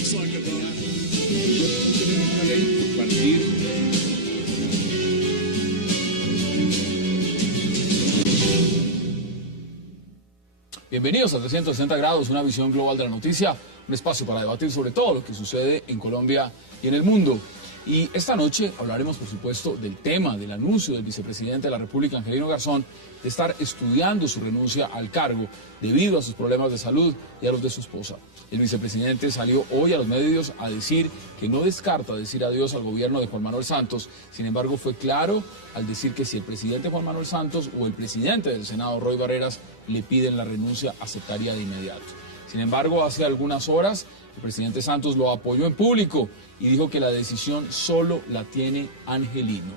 Tenemos una ley por partir. Bienvenidos a 360 grados, una visión global de la noticia, un espacio para debatir sobre todo lo que sucede en Colombia y en el mundo. Y esta noche hablaremos, por supuesto, del tema del anuncio del vicepresidente de la República, Angelino Garzón, de estar estudiando su renuncia al cargo debido a sus problemas de salud y a los de su esposa. El vicepresidente salió hoy a los medios a decir que no descarta decir adiós al gobierno de Juan Manuel Santos. Sin embargo, fue claro al decir que si el presidente Juan Manuel Santos o el presidente del Senado, Roy Barreras, le piden la renuncia, aceptaría de inmediato. Sin embargo, hace algunas horas, el presidente Santos lo apoyó en público y dijo que la decisión solo la tiene Angelino.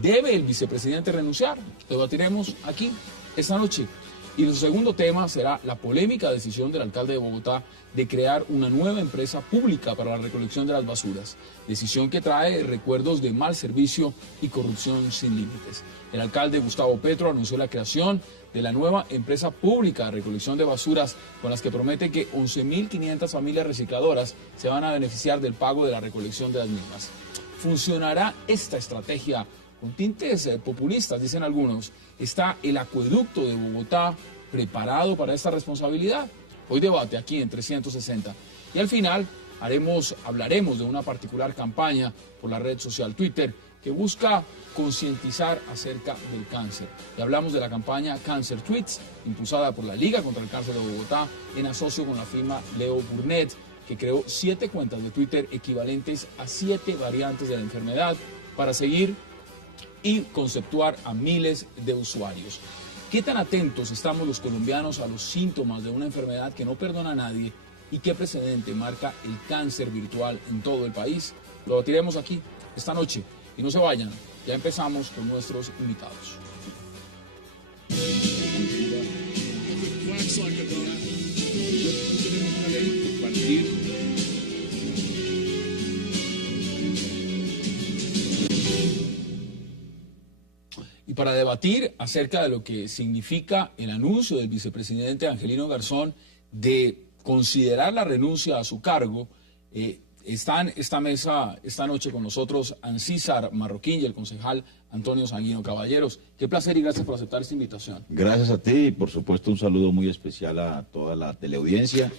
¿Debe el vicepresidente renunciar? Debatiremos aquí esta noche. Y el segundo tema será la polémica decisión del alcalde de Bogotá de crear una nueva empresa pública para la recolección de las basuras. Decisión que trae recuerdos de mal servicio y corrupción sin límites. El alcalde Gustavo Petro anunció la creación de la nueva empresa pública de recolección de basuras, con las que promete que 11.500 familias recicladoras se van a beneficiar del pago de la recolección de las mismas. ¿Funcionará esta estrategia con tintes populistas, dicen algunos? ¿Está el acueducto de Bogotá preparado para esta responsabilidad? Hoy debate aquí en 360. Y al final hablaremos de una particular campaña por la red social Twitter que busca concientizar acerca del cáncer. Y hablamos de la campaña Cancer Tweets, impulsada por la Liga contra el Cáncer de Bogotá, en asocio con la firma Leo Burnett, que creó 7 cuentas de Twitter equivalentes a 7 variantes de la enfermedad para seguir y conceptuar a miles de usuarios. ¿Qué tan atentos estamos los colombianos a los síntomas de una enfermedad que no perdona a nadie y qué precedente marca el cáncer virtual en todo el país? Lo debatiremos aquí esta noche. Y no se vayan, ya empezamos con nuestros invitados. Tenemos una ley por partir. Y para debatir acerca de lo que significa el anuncio del vicepresidente Angelino Garzón de considerar la renuncia a su cargo, están esta mesa esta noche con nosotros Ancísar Marroquín y el concejal Antonio Sanguino. Caballeros, qué placer y gracias por aceptar esta invitación. Gracias a ti y por supuesto un saludo muy especial a toda la teleaudiencia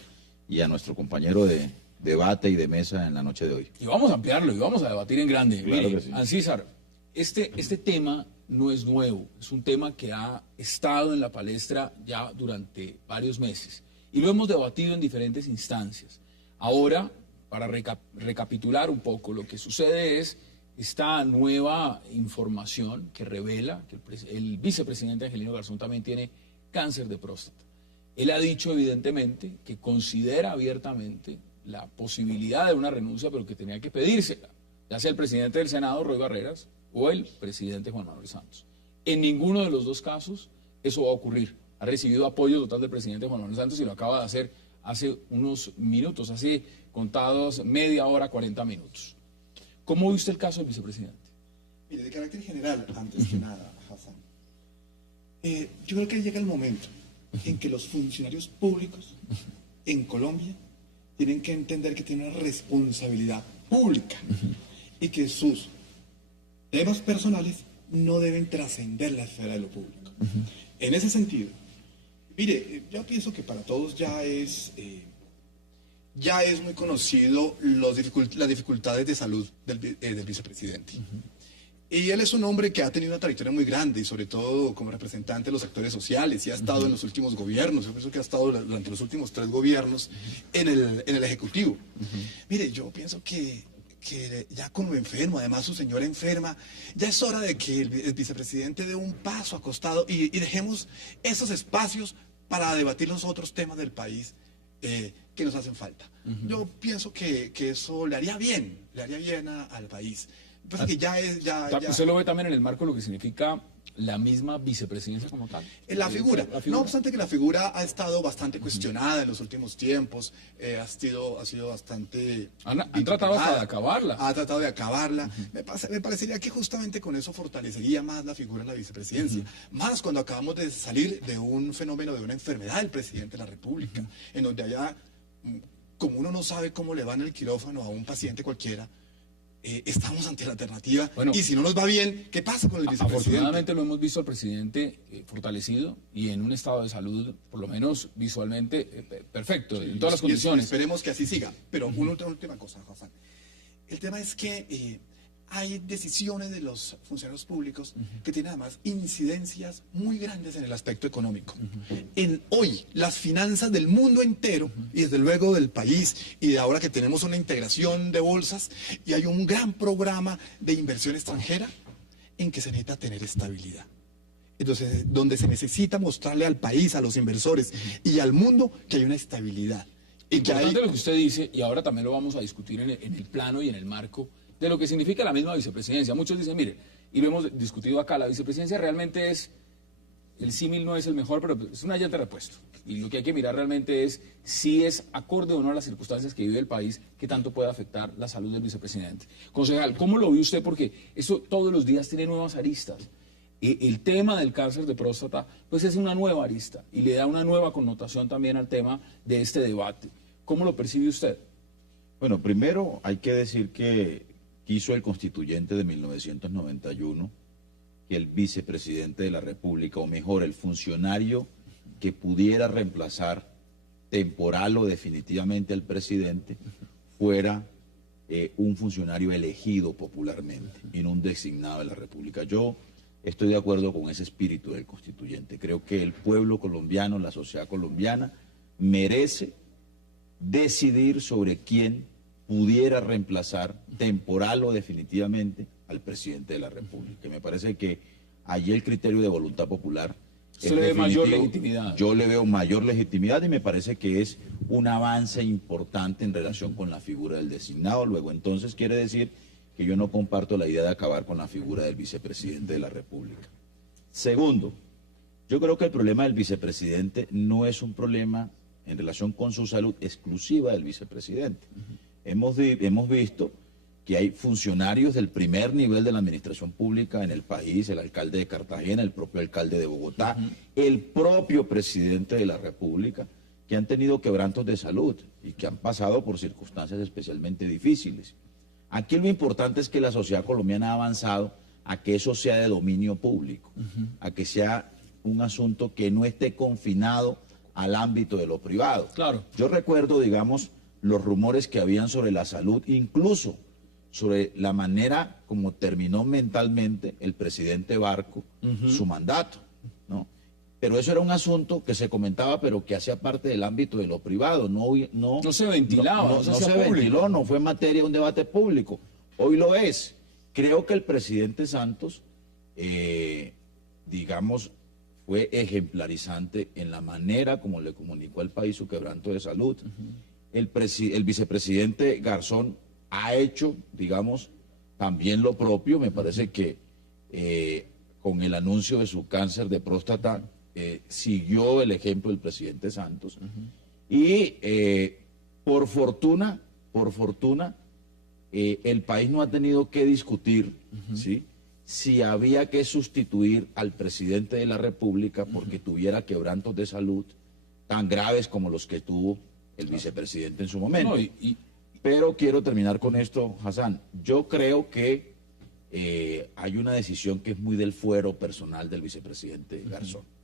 y a nuestro compañero de debate y de mesa en la noche de hoy. Y vamos a ampliarlo y vamos a debatir en grande. Claro. Mire, que sí. Ancísar, este tema no es nuevo, es un tema que ha estado en la palestra ya durante varios meses y lo hemos debatido en diferentes instancias. Ahora, para recapitular un poco, lo que sucede es esta nueva información que revela que el vicepresidente Angelino Garzón también tiene cáncer de próstata. Él ha dicho evidentemente que considera abiertamente la posibilidad de una renuncia, pero que tenía que pedírsela, ya sea el presidente del Senado, Roy Barreras, o el presidente Juan Manuel Santos. En ninguno de los dos casos eso va a ocurrir. Ha recibido apoyo total del presidente Juan Manuel Santos y lo acaba de hacer hace unos minutos, hace contados media hora, 40 minutos. ¿Cómo viste el caso del vicepresidente? Mire, de carácter general, antes que nada, Hassan, yo creo que llega el momento en que los funcionarios públicos en Colombia tienen que entender que tienen una responsabilidad pública y que sus temas personales no deben trascender la esfera de lo público. En ese sentido, mire, yo pienso que para todos ya es muy conocido las dificultades de salud del vicepresidente. Y él es un hombre que ha tenido una trayectoria muy grande y sobre todo como representante de los actores sociales y ha estado en los últimos gobiernos. Yo pienso que ha estado durante los últimos 3 gobiernos en el Ejecutivo. Mire, yo pienso que ya como enfermo, además su señora enferma, ya es hora de que el vicepresidente dé un paso acostado y dejemos esos espacios para debatir los otros temas del país que nos hacen falta. Yo pienso que eso le haría bien al país. Pues que ¿Usted lo ve también en el marco de lo que significa la misma vicepresidencia como tal? La figura. No obstante que la figura ha estado bastante cuestionada en los últimos tiempos, ha sido bastante... Han tratado hasta de acabarla. Ha tratado de acabarla. Me parecería que justamente con eso fortalecería más la figura en la vicepresidencia. Más cuando acabamos de salir de un fenómeno, de una enfermedad del presidente de la República, en donde haya como uno no sabe cómo le va en el quirófano a un paciente cualquiera, estamos ante la alternativa. Bueno, y si no nos va bien, ¿qué pasa con el vicepresidente? Afortunadamente lo hemos visto al presidente fortalecido y en un estado de salud, por lo menos visualmente, perfecto, en todas las condiciones. Esperemos que así siga. Pero una última cosa, Hassan. El tema es que hay decisiones de los funcionarios públicos que tienen además incidencias muy grandes en el aspecto económico. En hoy, las finanzas del mundo entero, y desde luego del país, y de ahora que tenemos una integración de bolsas, y hay un gran programa de inversión extranjera, en que se necesita tener estabilidad. Entonces, donde se necesita mostrarle al país, a los inversores y al mundo que hay una estabilidad. Importante lo que usted dice, y ahora también lo vamos a discutir en el plano y en el marco de lo que significa la misma vicepresidencia. Muchos dicen, mire, y lo hemos discutido acá, la vicepresidencia realmente es, el símil no es el mejor, pero es una llanta de repuesto. Y lo que hay que mirar realmente es si es acorde o no a las circunstancias que vive el país, que tanto puede afectar la salud del vicepresidente. Concejal, ¿cómo lo ve usted? Porque eso todos los días tiene nuevas aristas. El tema del cáncer de próstata, pues es una nueva arista y le da una nueva connotación también al tema de este debate. ¿Cómo lo percibe usted? Bueno, primero hay que decir que quiso el constituyente de 1991 que el vicepresidente de la República, o mejor, el funcionario que pudiera reemplazar temporal o definitivamente al presidente, fuera un funcionario elegido popularmente y no un designado de la República. Yo estoy de acuerdo con ese espíritu del constituyente. Creo que el pueblo colombiano, la sociedad colombiana, merece decidir sobre quién pudiera reemplazar temporal o definitivamente al presidente de la República. Me parece que allí el criterio de voluntad popular ¿usted le ve mayor legitimidad? Yo le veo mayor legitimidad y me parece que es un avance importante en relación con la figura del designado. Luego, entonces, quiere decir que yo no comparto la idea de acabar con la figura del vicepresidente de la República. Segundo, yo creo que el problema del vicepresidente no es un problema en relación con su salud exclusiva del vicepresidente. Hemos visto que hay funcionarios del primer nivel de la administración pública en el país, el alcalde de Cartagena, el propio alcalde de Bogotá, el propio presidente de la República, que han tenido quebrantos de salud y que han pasado por circunstancias especialmente difíciles. Aquí lo importante es que la sociedad colombiana ha avanzado a que eso sea de dominio público, a que sea un asunto que no esté confinado al ámbito de lo privado. Claro. Yo recuerdo, digamos, los rumores que habían sobre la salud, incluso sobre la manera como terminó mentalmente el presidente Barco su mandato, ¿no? Pero eso era un asunto que se comentaba, pero que hacía parte del ámbito de lo privado, no se ventilaba, no se ventiló, no fue materia de un debate público. Hoy lo es. Creo que el presidente Santos, digamos, fue ejemplarizante en la manera como le comunicó al país su quebranto de salud. El vicepresidente Garzón ha hecho, digamos, también lo propio. Me parece que con el anuncio de su cáncer de próstata siguió el ejemplo del presidente Santos. Y por fortuna, el país no ha tenido que discutir, ¿sí?, si había que sustituir al presidente de la República porque tuviera quebrantos de salud tan graves como los que tuvo el vicepresidente en su momento. No, Pero quiero terminar con esto, Hassan. Yo creo que hay una decisión que es muy del fuero personal del vicepresidente Garzón.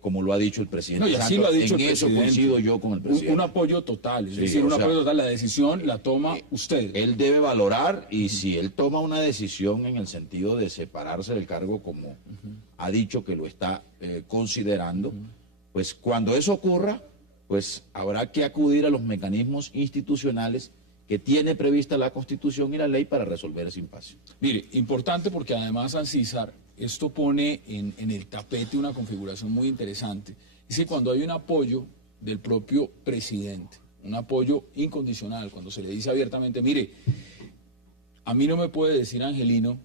Como lo ha dicho el presidente. No, y así lo ha dicho el presidente. En eso coincido yo con el presidente. Un apoyo total, es Sí, decir, un o sea, apoyo total. La decisión la toma usted. Él debe valorar, y si él toma una decisión en el sentido de separarse del cargo, como ha dicho que lo está considerando, pues cuando eso ocurra, pues habrá que acudir a los mecanismos institucionales que tiene prevista la Constitución y la ley para resolver ese impasse. Mire, importante porque además, Ancísar, esto pone en el tapete una configuración muy interesante. Es que cuando hay un apoyo del propio presidente, un apoyo incondicional, cuando se le dice abiertamente, mire, a mí no me puede decir Angelino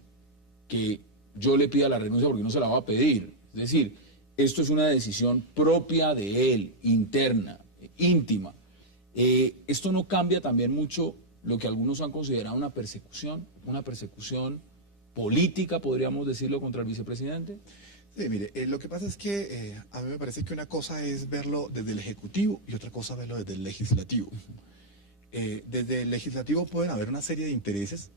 que yo le pida la renuncia porque no se la va a pedir. Es decir, esto es una decisión propia de él, interna, íntima. Esto no cambia también mucho lo que algunos han considerado una persecución política, podríamos decirlo, contra el vicepresidente. Sí, mire, lo que pasa es que a mí me parece que una cosa es verlo desde el Ejecutivo y otra cosa verlo desde el Legislativo. Desde el Legislativo pueden haber una serie de intereses,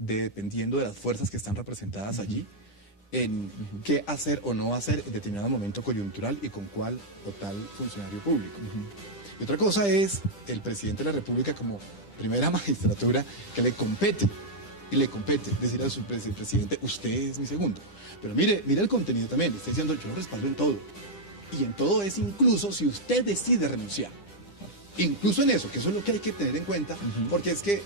dependiendo de las fuerzas que están representadas allí, en qué hacer o no hacer en determinado momento coyuntural y con cuál o tal funcionario público. Y otra cosa es el presidente de la República como primera magistratura que le compete. Y le compete decir a su presidente, usted es mi segundo. Pero mire el contenido también, está diciendo yo lo respaldo en todo. Y en todo es incluso si usted decide renunciar. Incluso en eso, que eso es lo que hay que tener en cuenta, porque es que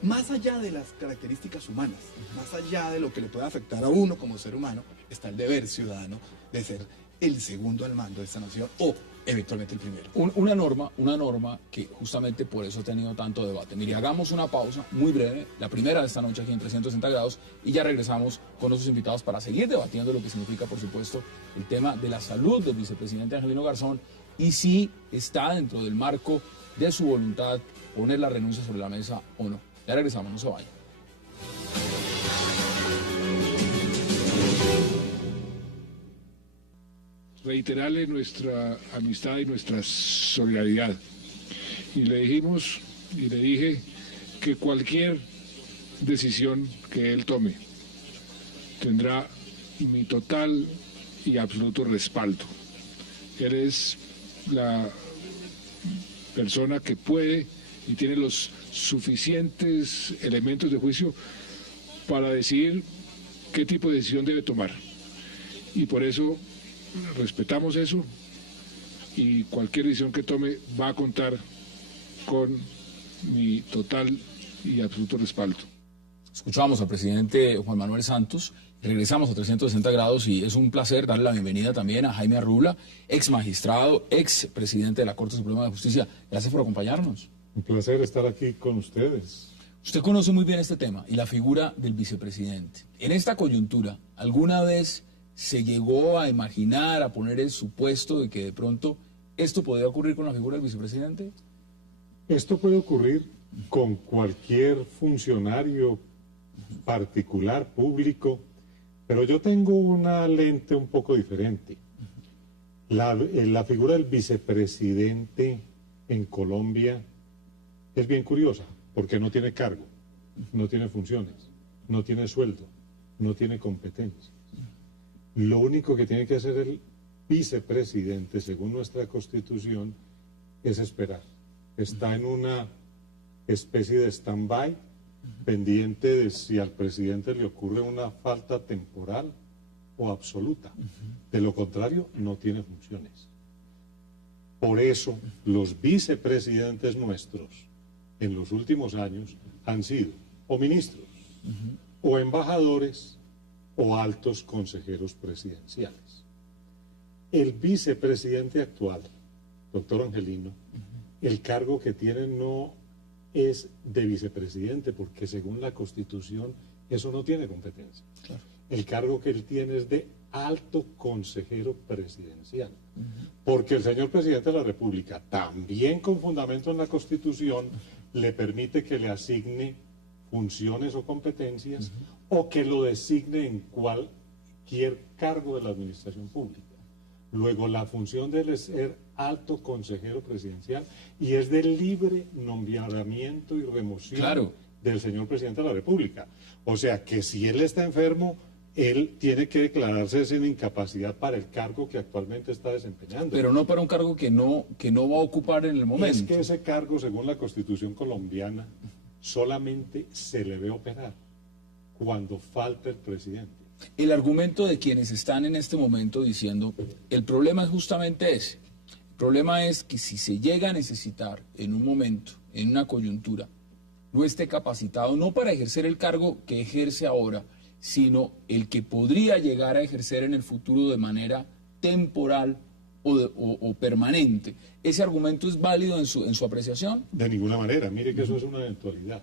más allá de las características humanas, más allá de lo que le pueda afectar a uno como ser humano, está el deber ciudadano de ser el segundo al mando de esta nación o eventualmente el primero. Una norma que justamente por eso ha tenido tanto debate. Mire, hagamos una pausa muy breve, la primera de esta noche aquí en 360 grados, y ya regresamos con nuestros invitados para seguir debatiendo lo que significa, por supuesto, el tema de la salud del vicepresidente Angelino Garzón y si está dentro del marco de su voluntad poner la renuncia sobre la mesa o no. Ya regresamos, no se vayan. Reiterarle nuestra amistad y nuestra solidaridad. Y le dijimos, y le dije que cualquier decisión que él tome tendrá mi total y absoluto respaldo. Él es la persona que puede y tiene los suficientes elementos de juicio para decidir qué tipo de decisión debe tomar. Y por eso respetamos eso y cualquier decisión que tome va a contar con mi total y absoluto respaldo. Escuchamos al presidente Juan Manuel Santos, regresamos a 360 grados y es un placer darle la bienvenida también a Jaime Arrula, ex magistrado, ex presidente de la Corte Suprema de Justicia. Gracias por acompañarnos. Un placer estar aquí con ustedes. Usted conoce muy bien este tema y la figura del vicepresidente. En esta coyuntura, ¿alguna vez se llegó a imaginar, a poner el supuesto de que de pronto esto podría ocurrir con la figura del vicepresidente? Esto puede ocurrir con cualquier funcionario particular, público, pero yo tengo una lente un poco diferente. La figura del vicepresidente en Colombia es bien curiosa, porque no tiene cargo, no tiene funciones, no tiene sueldo, no tiene competencia. Lo único que tiene que hacer el vicepresidente, según nuestra Constitución, es esperar. Está en una especie de stand-by, pendiente de si al presidente le ocurre una falta temporal o absoluta. De lo contrario, no tiene funciones. Por eso, los vicepresidentes nuestros, en los últimos años, han sido o ministros, o embajadores, o altos consejeros presidenciales. El vicepresidente actual, doctor Angelino, el cargo que tiene no es de vicepresidente, porque según la Constitución eso no tiene competencia. Claro. El cargo que él tiene es de alto consejero presidencial, porque el señor presidente de la República, también con fundamento en la Constitución, le permite que le asigne funciones o competencias o que lo designe en cualquier cargo de la administración pública. Luego, la función de él es ser alto consejero presidencial y es de libre nombramiento y remoción del señor presidente de la República. O sea que si él está enfermo, él tiene que declararse sin incapacidad para el cargo que actualmente está desempeñando. Pero no para un cargo que no va a ocupar en el momento. Es que ese cargo, según la Constitución colombiana, solamente se le ve operar cuando falta el presidente. El argumento de quienes están en este momento diciendo, el problema es justamente ese. El problema es que si se llega a necesitar en un momento, en una coyuntura, no esté capacitado, no para ejercer el cargo que ejerce ahora, sino el que podría llegar a ejercer en el futuro de manera temporal o permanente. ¿Ese argumento es válido en su apreciación? De ninguna manera. Mire que eso es una eventualidad.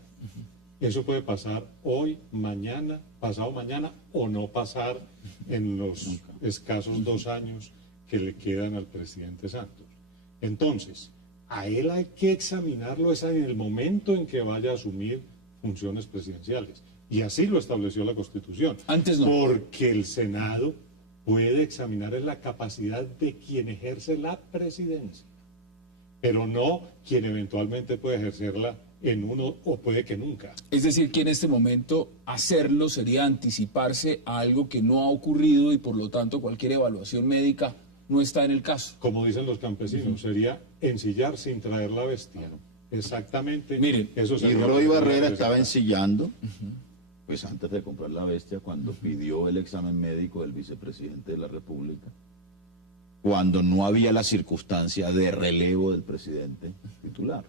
Eso puede pasar hoy, mañana, pasado mañana, o no pasar en los escasos 2 años que le quedan al presidente Santos. Entonces, a él hay que examinarlo en el momento en que vaya a asumir funciones presidenciales. Y así lo estableció la Constitución. Antes no. Porque el Senado puede examinar es la capacidad de quien ejerce la presidencia, pero no quien eventualmente puede ejercerla en uno o puede que nunca. Es decir, que en este momento hacerlo sería anticiparse a algo que no ha ocurrido y por lo tanto cualquier evaluación médica no está en el caso. Como dicen los campesinos, sería ensillar sin traer la bestia. Exactamente. Miren, eso Y sería Roy lo que Barrera necesita. estaba ensillando, pues antes de comprar la bestia, cuando pidió el examen médico del vicepresidente de la República, cuando no había la circunstancia de relevo del presidente titular.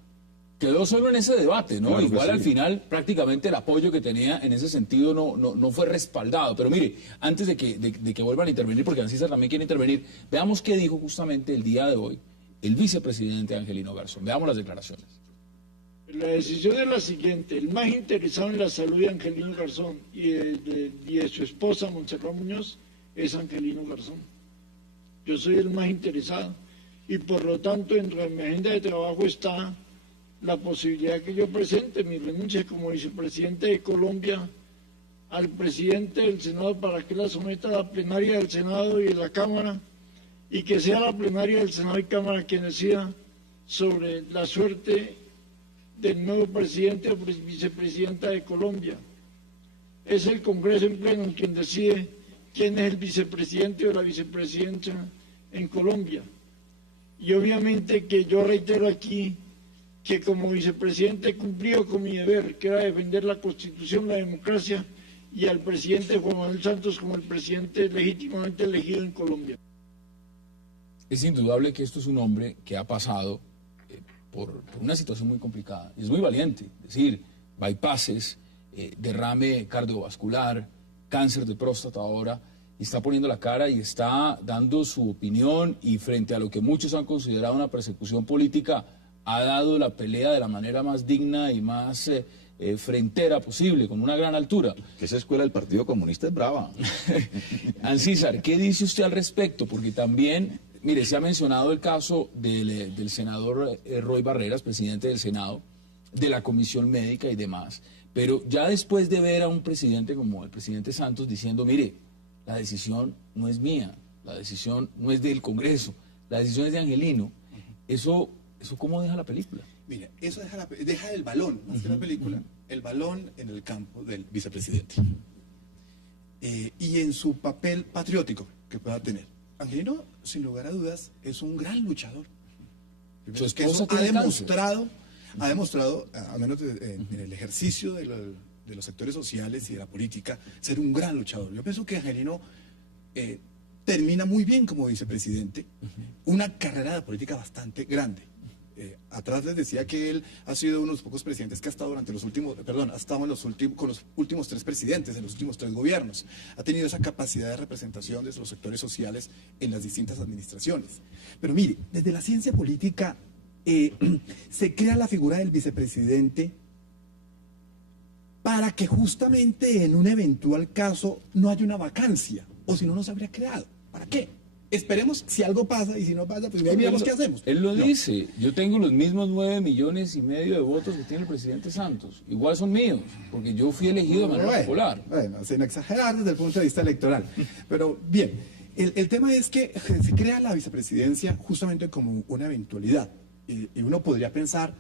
Quedó solo en ese debate, ¿no? Claro que Igual sí. al final prácticamente el apoyo que tenía en ese sentido no fue respaldado. Pero mire, antes de que vuelvan a intervenir, porque Ancísar también quiere intervenir, veamos qué dijo justamente el día de hoy el vicepresidente Angelino Garzón. Veamos las declaraciones. La decisión es la siguiente: el más interesado en la salud de Angelino Garzón y de su esposa Montserrat Muñoz es Angelino Garzón. Yo soy el más interesado y por lo tanto dentro de mi agenda de trabajo está la posibilidad que yo presente mi renuncia como vicepresidente de Colombia al presidente del Senado para que la someta a la plenaria del Senado y de la Cámara, y que sea la plenaria del Senado y Cámara quien decida sobre la suerte del nuevo presidente o vicepresidenta de Colombia. Es el Congreso en pleno quien decide quién es el vicepresidente o la vicepresidenta en Colombia. Y obviamente que yo reitero aquí que como vicepresidente he cumplido con mi deber, que era defender la Constitución, la democracia y al presidente Juan Manuel Santos como el presidente legítimamente elegido en Colombia. Es indudable que esto es un hombre que ha pasado por una situación muy complicada. Y es muy valiente, es decir, bypasses, derrame cardiovascular, cáncer de próstata ahora, y está poniendo la cara y está dando su opinión, y frente a lo que muchos han considerado una persecución política, ha dado la pelea de la manera más digna y más frentera posible, con una gran altura. Que esa escuela del Partido Comunista es brava. Ancísar, ¿qué dice usted al respecto? Porque también, mire, se ha mencionado el caso del senador Roy Barreras, presidente del Senado, de la Comisión Médica y demás, pero ya después de ver a un presidente como el presidente Santos diciendo, mire, la decisión no es mía, la decisión no es del Congreso, la decisión es de Angelino, ¿eso cómo deja la película? Mira, eso deja el balón, más que la película, el balón en el campo del vicepresidente. Y en su papel patriótico que pueda tener. Angelino, sin lugar a dudas, es un gran luchador. Su Que esposa eso ha tiene cáncer. demostrado, al menos en el ejercicio de los sectores sociales y de la política, ser un gran luchador. Yo pienso que Angelino termina muy bien como vicepresidente, una carrera de política bastante grande. Atrás les decía que él ha sido uno de los pocos presidentes que ha estado ha estado con los últimos 3 presidentes, en los últimos 3 gobiernos. Ha tenido esa capacidad de representación de los sectores sociales en las distintas administraciones. Pero mire, desde la ciencia política se crea la figura del vicepresidente para que justamente en un eventual caso no haya una vacancia, o si no, no se habría creado. ¿Para qué? Esperemos si algo pasa, y si no pasa, pues miramos qué hacemos. Él lo No. dice, yo tengo los mismos 9,5 millones de votos que tiene el presidente Santos, igual son míos, porque yo fui elegido de manera popular. Bueno, sin exagerar desde el punto de vista electoral. Pero bien, el tema es que se crea la vicepresidencia justamente como una eventualidad. Y uno podría pensar,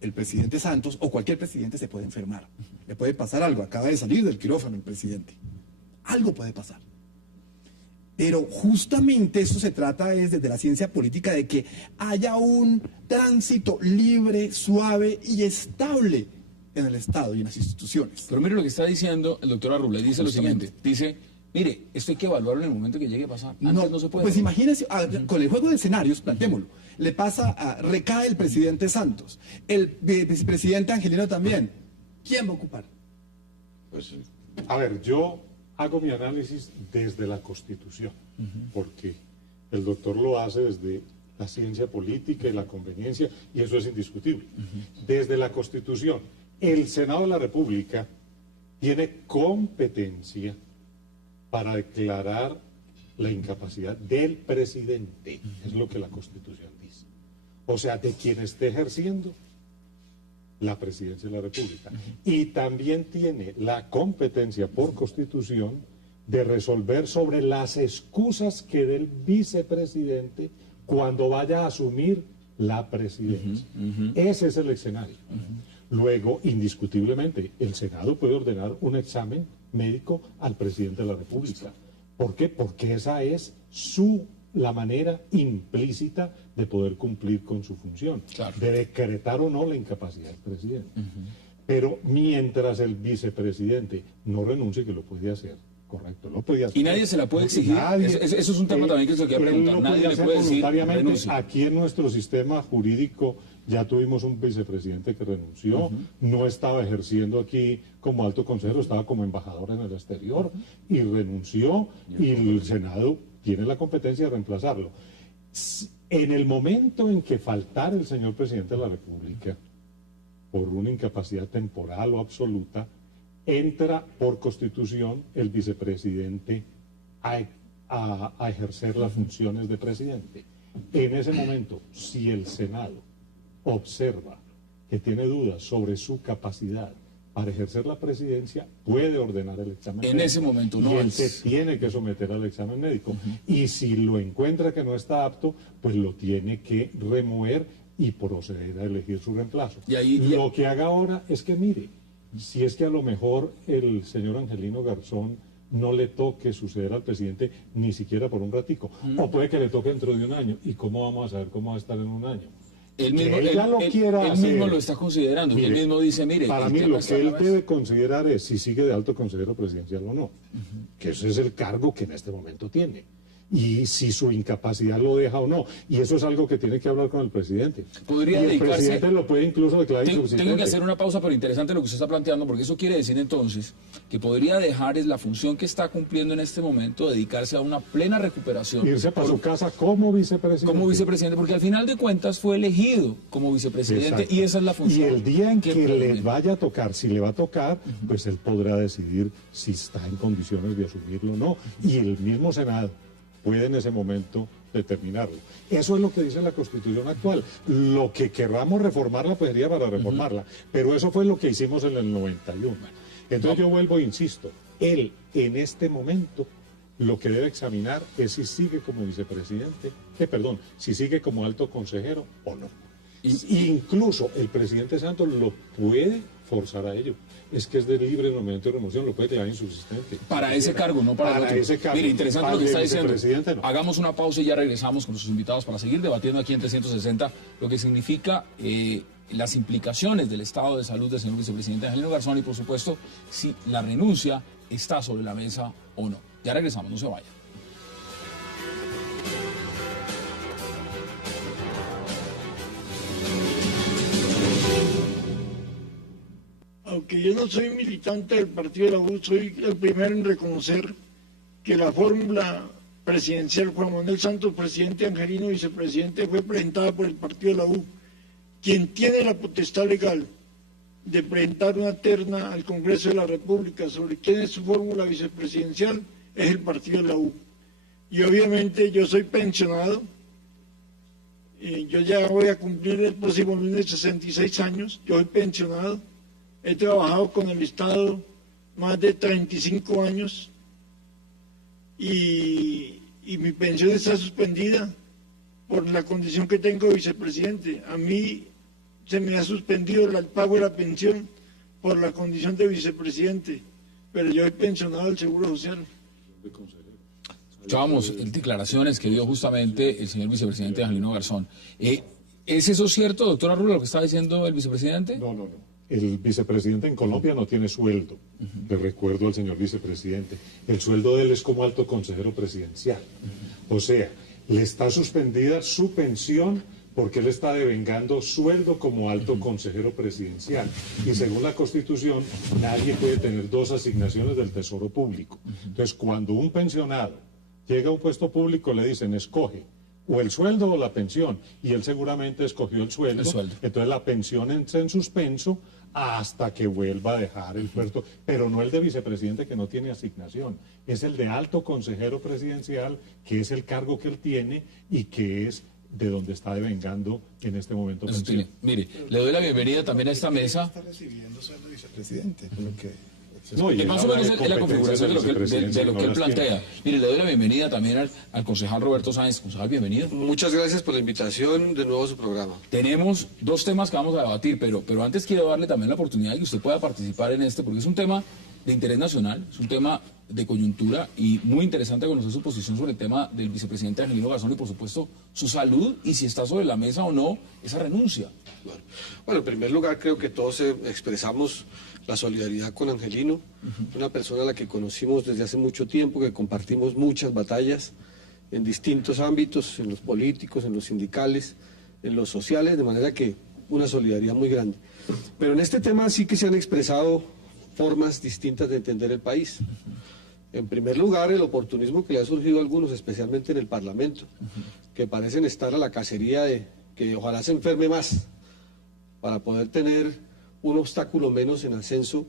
el presidente Santos o cualquier presidente se puede enfermar. Le puede pasar algo, acaba de salir del quirófano el presidente. Algo puede pasar. Pero justamente eso se trata desde la ciencia política, de que haya un tránsito libre, suave y estable en el Estado y en las instituciones. Pero mire lo que está diciendo el doctor Arrule, dice lo siguiente, dice, mire, esto hay que evaluarlo en el momento que llegue a pasar, antes no se puede. Pues imagínense, con el juego de escenarios, plantémoslo, recae el presidente Santos, el vicepresidente Angelino también. ¿Quién va a ocupar? Pues A ver, yo hago mi análisis desde la Constitución, porque el doctor lo hace desde la ciencia política y la conveniencia, y eso es indiscutible. Desde la Constitución, el Senado de la República tiene competencia para declarar la incapacidad del presidente, es lo que la Constitución dice. O sea, de quien esté ejerciendo la presidencia de la República. Y también tiene la competencia por Constitución de resolver sobre las excusas que dé el vicepresidente cuando vaya a asumir la presidencia. Ese es el escenario. Luego, indiscutiblemente, el Senado puede ordenar un examen médico al presidente de la República. ¿Por qué? Porque esa es la manera implícita de poder cumplir con su función, de decretar o no la incapacidad del presidente. Pero mientras el vicepresidente no renuncie, que lo puede hacer, correcto, lo podía hacer. ¿Y nadie se la puede exigir? Eso es un tema también que se quería preguntar. Nadie le puede decir renuncie. Aquí en nuestro sistema jurídico ya tuvimos un vicepresidente que renunció, no estaba ejerciendo aquí como alto consejero, estaba como embajador en el exterior y renunció, y el Senado tiene la competencia de reemplazarlo. En el momento en que faltara el señor presidente de la República por una incapacidad temporal o absoluta, entra por constitución el vicepresidente a ejercer las funciones de presidente. En ese momento, si el Senado observa que tiene dudas sobre su capacidad para ejercer la presidencia, puede ordenar el examen médico. En ese momento no y él es. se tiene que someter al examen médico. Y si lo encuentra que no está apto, pues lo tiene que remover y proceder a elegir su reemplazo. Lo que haga ahora es que mire, si es que a lo mejor el señor Angelino Garzón no le toque suceder al presidente ni siquiera por un ratico, o puede que le toque dentro de un año. ¿Y cómo vamos a saber cómo va a estar en un año? Él mismo lo está considerando, mire, él mismo dice, mire... Para mí lo que él debe considerar es si sigue de alto consejero presidencial o no, que ese es el cargo que en este momento tiene. Y si su incapacidad lo deja o no. Y eso es algo que tiene que hablar con el presidente. Podría y el dedicarse... presidente lo puede incluso declarar insubsistente. Tengo que hacer una pausa, pero interesante lo que usted está planteando, porque eso quiere decir entonces que podría dejar la función que está cumpliendo en este momento, dedicarse a una plena recuperación. Irse para su casa como vicepresidente. Como vicepresidente, porque al final de cuentas fue elegido como vicepresidente. Exacto. Y esa es la función. Y el día en que le vaya a tocar, si le va a tocar, pues él podrá decidir si está en condiciones de asumirlo o no. Y el mismo Senado puede en ese momento determinarlo. Eso es lo que dice la Constitución actual. Lo que querramos reformarla, pues sería para reformarla. Pero eso fue lo que hicimos en el 91. Entonces yo vuelvo e insisto, él en este momento lo que debe examinar es si sigue como vicepresidente, si sigue como alto consejero o no. Incluso el presidente Santos lo puede forzar a ello. Es que es de libre nombramiento y remoción, lo puede declarar insubsistente. Para ese cargo, no para el otro. Ese cargo. Mire, interesante lo que está diciendo. No. Hagamos una pausa y ya regresamos con nuestros invitados para seguir debatiendo aquí en 360 lo que significa las implicaciones del estado de salud del señor vicepresidente Angelino Garzón y, por supuesto, si la renuncia está sobre la mesa o no. Ya regresamos, no se vayan. Aunque yo no soy militante del partido de la U, soy el primero en reconocer que la fórmula presidencial Juan Manuel Santos, presidente, Angelino, vicepresidente, fue presentada por el partido de la U. Quien tiene la potestad legal de presentar una terna al Congreso de la República sobre quién es su fórmula vicepresidencial es el partido de la U. Y obviamente yo soy pensionado, yo ya voy a cumplir el próximo lunes 66 años, yo soy pensionado. He trabajado con el Estado más de 35 años y mi pensión está suspendida por la condición que tengo de vicepresidente. A mí se me ha suspendido el pago de la pensión por la condición de vicepresidente, pero yo he pensionado del Seguro Social. Escuchábamos declaraciones que dio justamente el señor vicepresidente Angelino Garzón. ¿Es eso cierto, doctora Rula, lo que está diciendo el vicepresidente? No. El vicepresidente en Colombia no tiene sueldo. Le recuerdo al señor vicepresidente. El sueldo de él es como alto consejero presidencial. O sea, le está suspendida su pensión porque él está devengando sueldo como alto consejero presidencial. Y según la Constitución, nadie puede tener dos asignaciones del Tesoro Público. Entonces, cuando un pensionado llega a un puesto público, le dicen, escoge o el sueldo o la pensión, y él seguramente escogió el sueldo. Entonces la pensión entra en suspenso hasta que vuelva a dejar el puesto, pero no el de vicepresidente, que no tiene asignación, es el de alto consejero presidencial, que es el cargo que él tiene y que es de donde está devengando en este momento. Mire, le doy la bienvenida también a esta mesa. Está recibiendo sueldo vicepresidente, por lo que No, y Más o menos es la configuración de lo que él plantea. Mire, le doy la bienvenida también al concejal Roberto Sáenz. Concejal, bienvenido. Muchas gracias por la invitación de nuevo a su programa. Tenemos dos temas que vamos a debatir, pero antes quiero darle también la oportunidad de que usted pueda participar en este, porque es un tema de interés nacional, es un tema de coyuntura y muy interesante conocer su posición sobre el tema del vicepresidente Angelino Garzón y, por supuesto, su salud y si está sobre la mesa o no esa renuncia. Bueno, en primer lugar creo que todos expresamos la solidaridad con Angelino, una persona a la que conocimos desde hace mucho tiempo, que compartimos muchas batallas en distintos ámbitos, en los políticos, en los sindicales, en los sociales, de manera que una solidaridad muy grande. Pero en este tema sí que se han expresado formas distintas de entender el país. En primer lugar, el oportunismo que le ha surgido a algunos, especialmente en el Parlamento, que parecen estar a la cacería de que ojalá se enferme más para poder tener un obstáculo menos en ascenso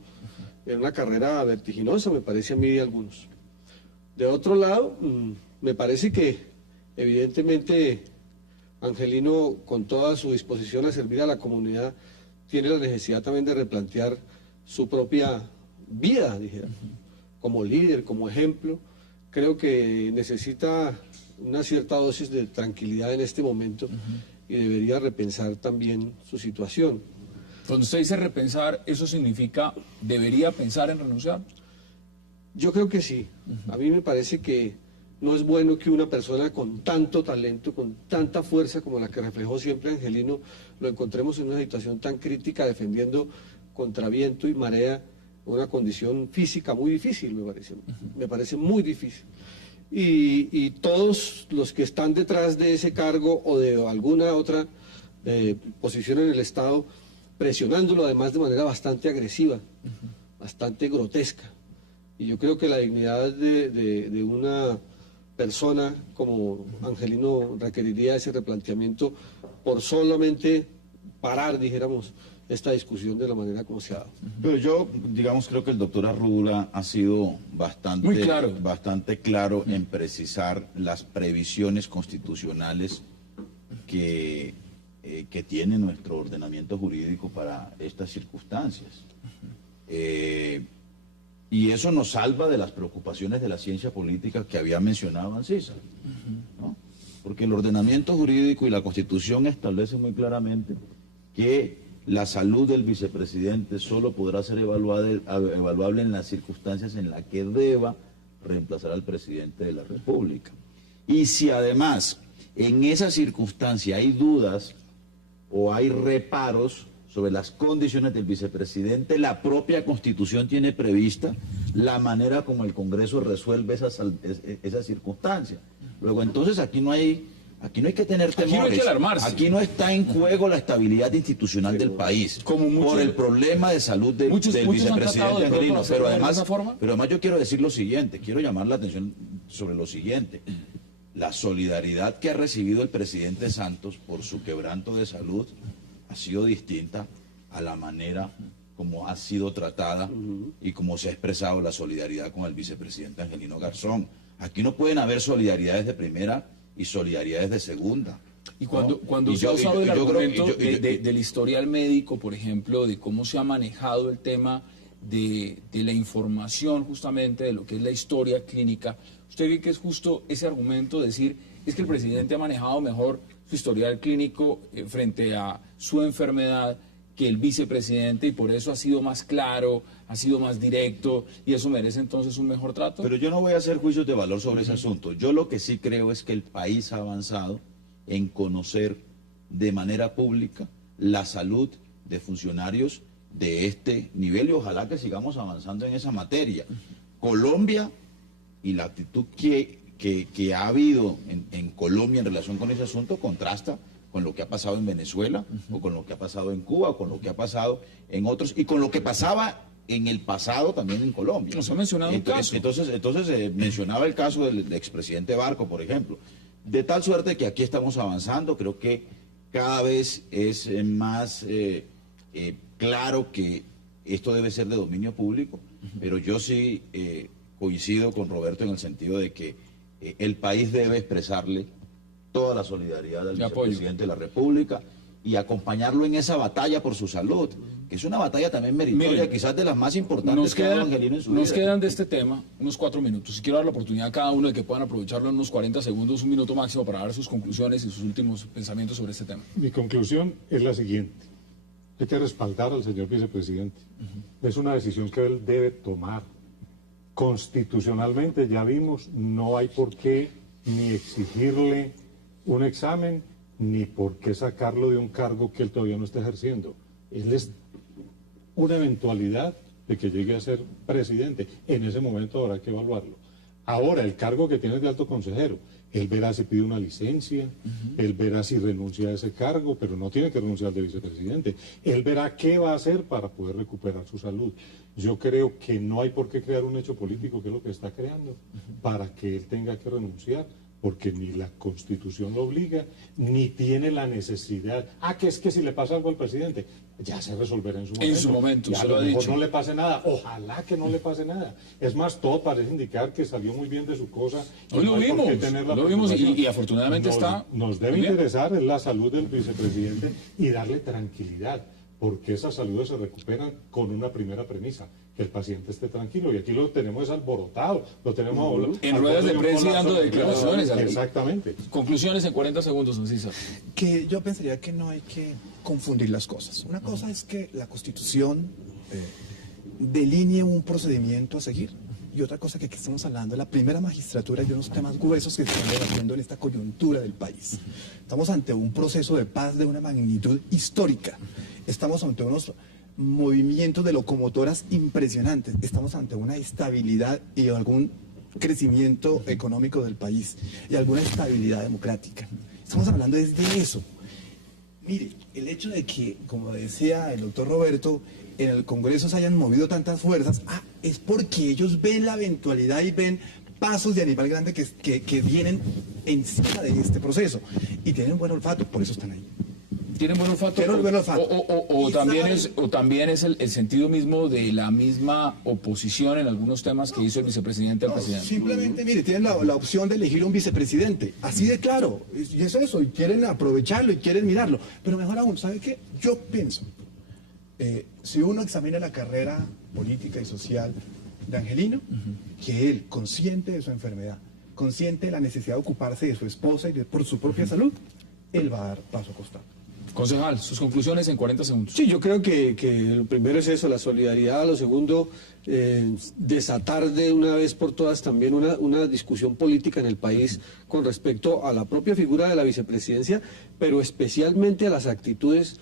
en una carrera vertiginosa, me parece a mí de algunos. De otro lado, me parece que evidentemente Angelino, con toda su disposición a servir a la comunidad, tiene la necesidad también de replantear su propia vida, dijera, como líder, como ejemplo. Creo que necesita una cierta dosis de tranquilidad en este momento y debería repensar también su situación. Cuando usted dice repensar, ¿eso significa debería pensar en renunciar? Yo creo que sí. A mí me parece que no es bueno que una persona con tanto talento, con tanta fuerza como la que reflejó siempre Angelino, lo encontremos en una situación tan crítica defendiendo contra viento y marea una condición física muy difícil, me parece muy difícil. Y todos los que están detrás de ese cargo o de alguna otra posición en el Estado, presionándolo además de manera bastante agresiva, bastante grotesca. Y yo creo que la dignidad de una persona como Angelino requeriría ese replanteamiento por solamente parar, dijéramos, esta discusión de la manera como se ha dado. Pero yo, digamos, creo que el doctor Arrula ha sido bastante claro en precisar las previsiones constitucionales que tiene nuestro ordenamiento jurídico para estas circunstancias. Y eso nos salva de las preocupaciones de la ciencia política que había mencionado Ancísar, ¿no? Porque el ordenamiento jurídico y la Constitución establecen muy claramente que la salud del vicepresidente solo podrá ser evaluable en las circunstancias en las que deba reemplazar al presidente de la República. Y si además en esa circunstancia hay dudas o hay reparos sobre las condiciones del vicepresidente, la propia Constitución tiene prevista la manera como el Congreso resuelve esas circunstancias. Luego, entonces, aquí no hay que tener temores. Aquí no hay que alarmarse. Aquí no está en juego la estabilidad institucional del país por el problema de salud del vicepresidente Angelino. Pero además yo quiero decir lo siguiente, quiero llamar la atención sobre lo siguiente. La solidaridad que ha recibido el presidente Santos por su quebranto de salud ha sido distinta a la manera como ha sido tratada y como se ha expresado la solidaridad con el vicepresidente Angelino Garzón. Aquí no pueden haber solidaridades de primera y solidaridades de segunda. Y cuando se ha usado el argumento del historial médico, por ejemplo, de cómo se ha manejado el tema de la información justamente de lo que es la historia clínica, ¿usted cree que es justo ese argumento de decir es que el presidente ha manejado mejor su historial clínico frente a su enfermedad que el vicepresidente y por eso ha sido más claro, ha sido más directo y eso merece entonces un mejor trato? Pero yo no voy a hacer juicios de valor sobre ese asunto. Yo lo que sí creo es que el país ha avanzado en conocer de manera pública la salud de funcionarios de este nivel y ojalá que sigamos avanzando en esa materia. Colombia y la actitud que ha habido en Colombia en relación con ese asunto contrasta con lo que ha pasado en Venezuela, o con lo que ha pasado en Cuba, o con lo que ha pasado en otros, y con lo que pasaba en el pasado también en Colombia. Nos ha mencionado un caso. Entonces mencionaba el caso del expresidente Barco, por ejemplo. De tal suerte que aquí estamos avanzando, creo que cada vez es más claro que esto debe ser de dominio público, pero yo sí coincido con Roberto en el sentido de que el país debe expresarle toda la solidaridad al vicepresidente de la República y acompañarlo en esa batalla por su salud, que es una batalla también meritoria, Miren, quizás de las más importantes que ha dado Angelino en su vida. Nos quedan de este tema unos 4 minutos. Y quiero dar la oportunidad a cada uno de que puedan aprovecharlo en unos 40 segundos, un minuto máximo, para dar sus conclusiones y sus últimos pensamientos sobre este tema. Mi conclusión es la siguiente. Hay que respaldar al señor vicepresidente. Es una decisión que él debe tomar. Constitucionalmente, ya vimos, no hay por qué ni exigirle un examen, ni por qué sacarlo de un cargo que él todavía no está ejerciendo. Él es una eventualidad de que llegue a ser presidente. En ese momento habrá que evaluarlo. Ahora, el cargo que tiene de alto consejero, él verá si pide una licencia, él verá si renuncia a ese cargo, pero no tiene que renunciar de vicepresidente. Él verá qué va a hacer para poder recuperar su salud. Yo creo que no hay por qué crear un hecho político, que es lo que está creando, para que él tenga que renunciar, porque ni la Constitución lo obliga, ni tiene la necesidad. Que es que si le pasa algo al presidente, ya se resolverá en su momento. En su momento, ya se lo ha a lo mejor dicho. no le pase nada, ojalá que no le pase nada. Es más, todo parece indicar que salió muy bien de su cosa. Hoy lo vimos, y afortunadamente Nos debe muy bien. interesar es la salud del vicepresidente y darle tranquilidad, porque esas saludes se recuperan con una primera premisa: que el paciente esté tranquilo. Y aquí lo tenemos alborotado, lo tenemos en ruedas de prensa y dando declaraciones. Exactamente. Conclusiones en 40 segundos, don César. Que yo pensaría que no hay que confundir las cosas. Una cosa es que la Constitución delinee un procedimiento a seguir, y otra cosa que aquí estamos hablando de la primera magistratura y de unos temas gruesos que se están debatiendo en esta coyuntura del país. Estamos ante un proceso de paz de una magnitud histórica. Estamos ante unos movimientos de locomotoras impresionantes. Estamos ante una estabilidad y algún crecimiento económico del país y alguna estabilidad democrática. Estamos hablando de eso. Mire, el hecho de que, como decía el doctor Roberto, en el Congreso se hayan movido tantas fuerzas, es porque ellos ven la eventualidad y ven pasos de Aníbal Grande que vienen encima de este proceso. Y tienen buen olfato, por eso están ahí. ¿Tienen buen olfato? Tienen buen olfato. O también es el sentido mismo de la misma oposición en algunos temas que hizo el vicepresidente al presidente. Simplemente, mire, tienen la opción de elegir un vicepresidente, así de claro, y es eso, y quieren aprovecharlo y quieren mirarlo. Pero mejor aún, ¿sabe qué? Yo pienso, si uno examina la carrera política y social de Angelino, que él, consciente de su enfermedad, consciente de la necesidad de ocuparse de su esposa y por su propia salud, él va a dar paso a costado. Concejal, sus conclusiones en 40 segundos. Sí, yo creo que lo primero es eso, la solidaridad. Lo segundo, desatar de una vez por todas también una discusión política en el país con respecto a la propia figura de la vicepresidencia, pero especialmente a las actitudes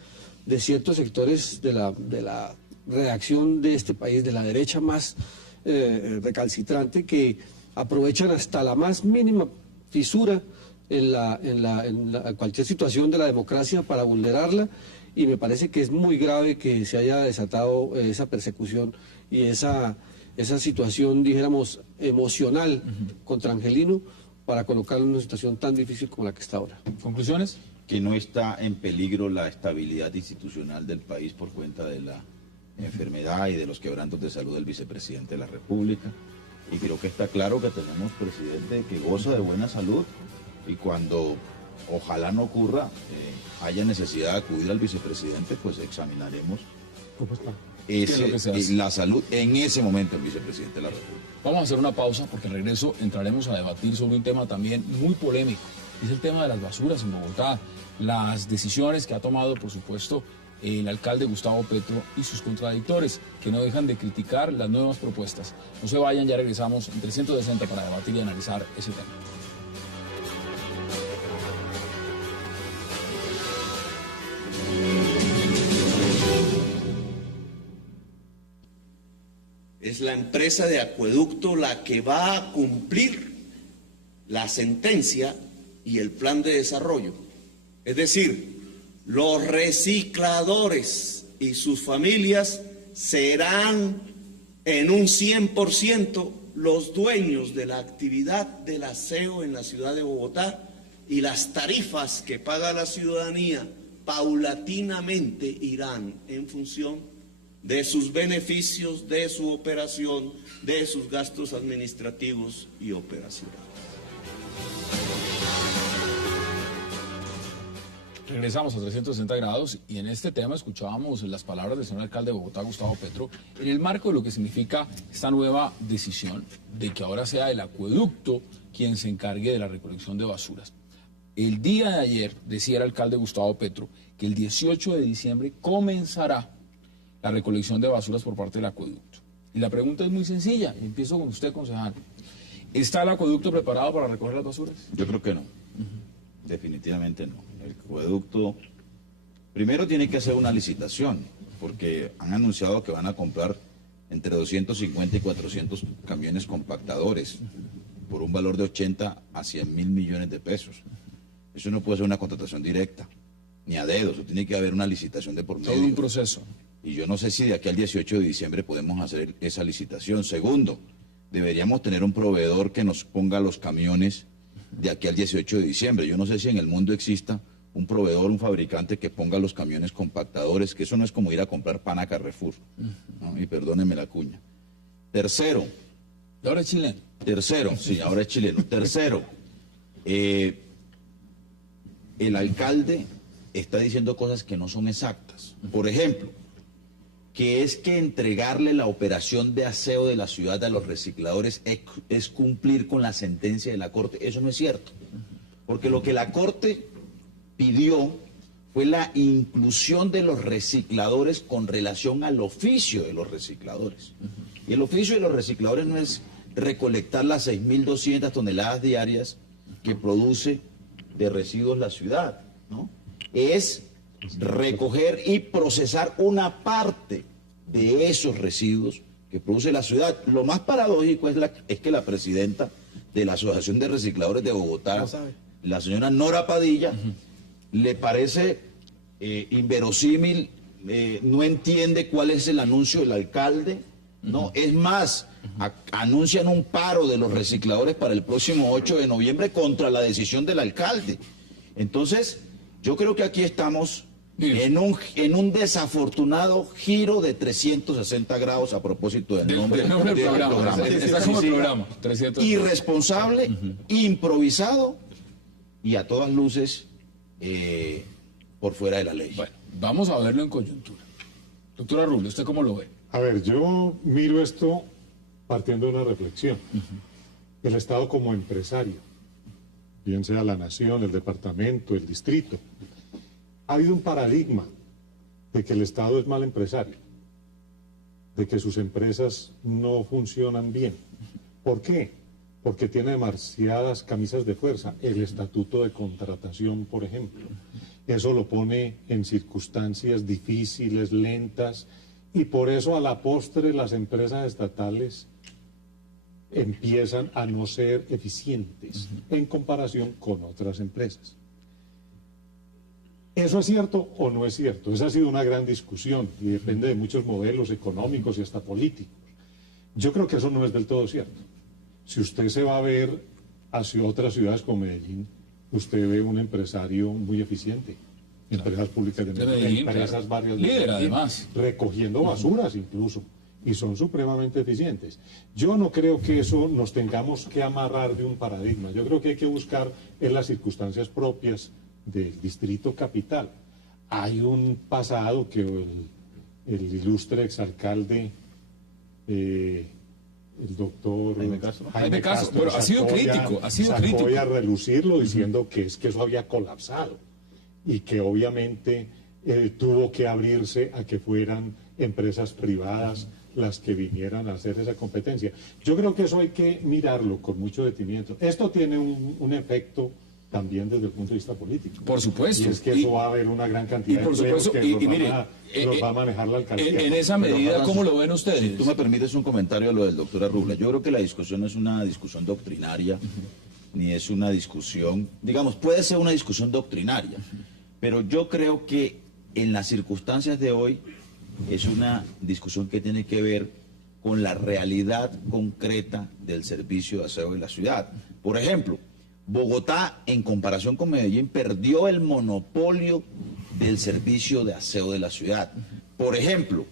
de ciertos sectores de la redacción de este país, de la derecha más recalcitrante, que aprovechan hasta la más mínima fisura en cualquier situación de la democracia para vulnerarla, y me parece que es muy grave que se haya desatado esa persecución y esa situación, dijéramos, emocional contra Angelino, para colocarlo en una situación tan difícil como la que está ahora. ¿Conclusiones? Que no está en peligro la estabilidad institucional del país por cuenta de la enfermedad y de los quebrantos de salud del vicepresidente de la República. Y creo que está claro que tenemos presidente que goza de buena salud, y cuando ojalá no ocurra, haya necesidad de acudir al vicepresidente, pues examinaremos la salud en ese momento del vicepresidente de la República. Vamos a hacer una pausa, porque al regreso entraremos a debatir sobre un tema también muy polémico. Es el tema de las basuras en Bogotá, las decisiones que ha tomado, por supuesto, el alcalde Gustavo Petro y sus contradictores, que no dejan de criticar las nuevas propuestas. No se vayan, ya regresamos en 360 para debatir y analizar ese tema. Es la empresa de acueducto la que va a cumplir la sentencia y el plan de desarrollo. Es decir, los recicladores y sus familias serán en un 100% los dueños de la actividad del aseo en la ciudad de Bogotá, y las tarifas que paga la ciudadanía paulatinamente irán en función de sus beneficios, de su operación, de sus gastos administrativos y operacionales. Regresamos a 360 grados y en este tema escuchábamos las palabras del señor alcalde de Bogotá, Gustavo Petro, en el marco de lo que significa esta nueva decisión de que ahora sea el acueducto quien se encargue de la recolección de basuras. El día de ayer decía el alcalde Gustavo Petro que el 18 de diciembre comenzará la recolección de basuras por parte del acueducto. Y la pregunta es muy sencilla, y empiezo con usted, concejal. ¿Está el acueducto preparado para recoger las basuras? Yo creo que no. Definitivamente no. El acueducto primero tiene que hacer una licitación, porque han anunciado que van a comprar entre 250 y 400 camiones compactadores por un valor de 80 a 100 mil millones de pesos. Eso no puede ser una contratación directa, ni a dedo, eso tiene que haber una licitación de por medio. Todo un proceso. Y yo no sé si de aquí al 18 de diciembre podemos hacer esa licitación. Segundo, deberíamos tener un proveedor que nos ponga los camiones de aquí al 18 de diciembre. Yo no sé si en el mundo exista un proveedor, un fabricante que ponga los camiones compactadores, que eso no es como ir a comprar pan a Carrefour, ¿no? Y perdónenme la cuña. Tercero. ¿Y ahora es chileno? Tercero, sí, ahora es chileno. Tercero, el alcalde está diciendo cosas que no son exactas. Por ejemplo, que es que entregarle la operación de aseo de la ciudad a los recicladores es cumplir con la sentencia de la Corte. Eso no es cierto. Porque lo que la Corte pidió fue la inclusión de los recicladores con relación al oficio de los recicladores. Y el oficio de los recicladores no es recolectar las 6.200 toneladas diarias que produce de residuos la ciudad, ¿no? Es recoger y procesar una parte de esos residuos que produce la ciudad. Lo más paradójico es que la presidenta de la Asociación de Recicladores de Bogotá, la señora Nora Padilla, le parece inverosímil, no entiende cuál es el anuncio del alcalde, ¿no? Es más, anuncian un paro de los recicladores para el próximo 8 de noviembre contra la decisión del alcalde. Entonces, yo creo que aquí estamos en un desafortunado giro de 360 grados a propósito del nombre del programa. Está como el programa. 360. Irresponsable, improvisado y a todas luces por fuera de la ley. Bueno, vamos a verlo en coyuntura. Doctora Rubio, ¿usted cómo lo ve? A ver, yo miro esto partiendo de una reflexión. El Estado como empresario, bien sea la nación, el departamento, el distrito, ha habido un paradigma de que el Estado es mal empresario, de que sus empresas no funcionan bien. ¿Por qué? Porque tiene demasiadas camisas de fuerza. El estatuto de contratación, por ejemplo. Eso lo pone en circunstancias difíciles, lentas, y por eso a la postre las empresas estatales empiezan a no ser eficientes en comparación con otras empresas. ¿Eso es cierto o no es cierto? Esa ha sido una gran discusión y depende de muchos modelos económicos y hasta políticos. Yo creo que eso no es del todo cierto. Si usted se va a ver hacia otras ciudades como Medellín, usted ve un empresario muy eficiente. Empresas públicas de Medellín, empresas varias de líder, Medellín, además. recogiendo basuras incluso, y son supremamente eficientes. Yo no creo que eso nos tengamos que amarrar de un paradigma. Yo creo que hay que buscar en las circunstancias propias del Distrito Capital. Hay un pasado que el ilustre exalcalde, el doctor Jaime Castro, pero ha sido crítico, sacó a relucirlo diciendo que es que eso había colapsado y que obviamente tuvo que abrirse a que fueran empresas privadas las que vinieran a hacer esa competencia. Yo creo que eso hay que mirarlo con mucho detenimiento. Esto tiene un efecto también desde el punto de vista político. Por supuesto. Y es que eso va a haber una gran cantidad de empleos que los va a manejar la alcaldía. En esa medida, ¿cómo lo ven ustedes? Si tú me permites un comentario a lo del doctor Arrubla. Yo creo que la discusión no es una discusión doctrinaria, ni es una discusión, digamos, puede ser una discusión doctrinaria, pero yo creo que en las circunstancias de hoy es una discusión que tiene que ver con la realidad concreta del servicio de aseo de la ciudad. Por ejemplo, Bogotá, en comparación con Medellín, perdió el monopolio del servicio de aseo de la ciudad. Por ejemplo,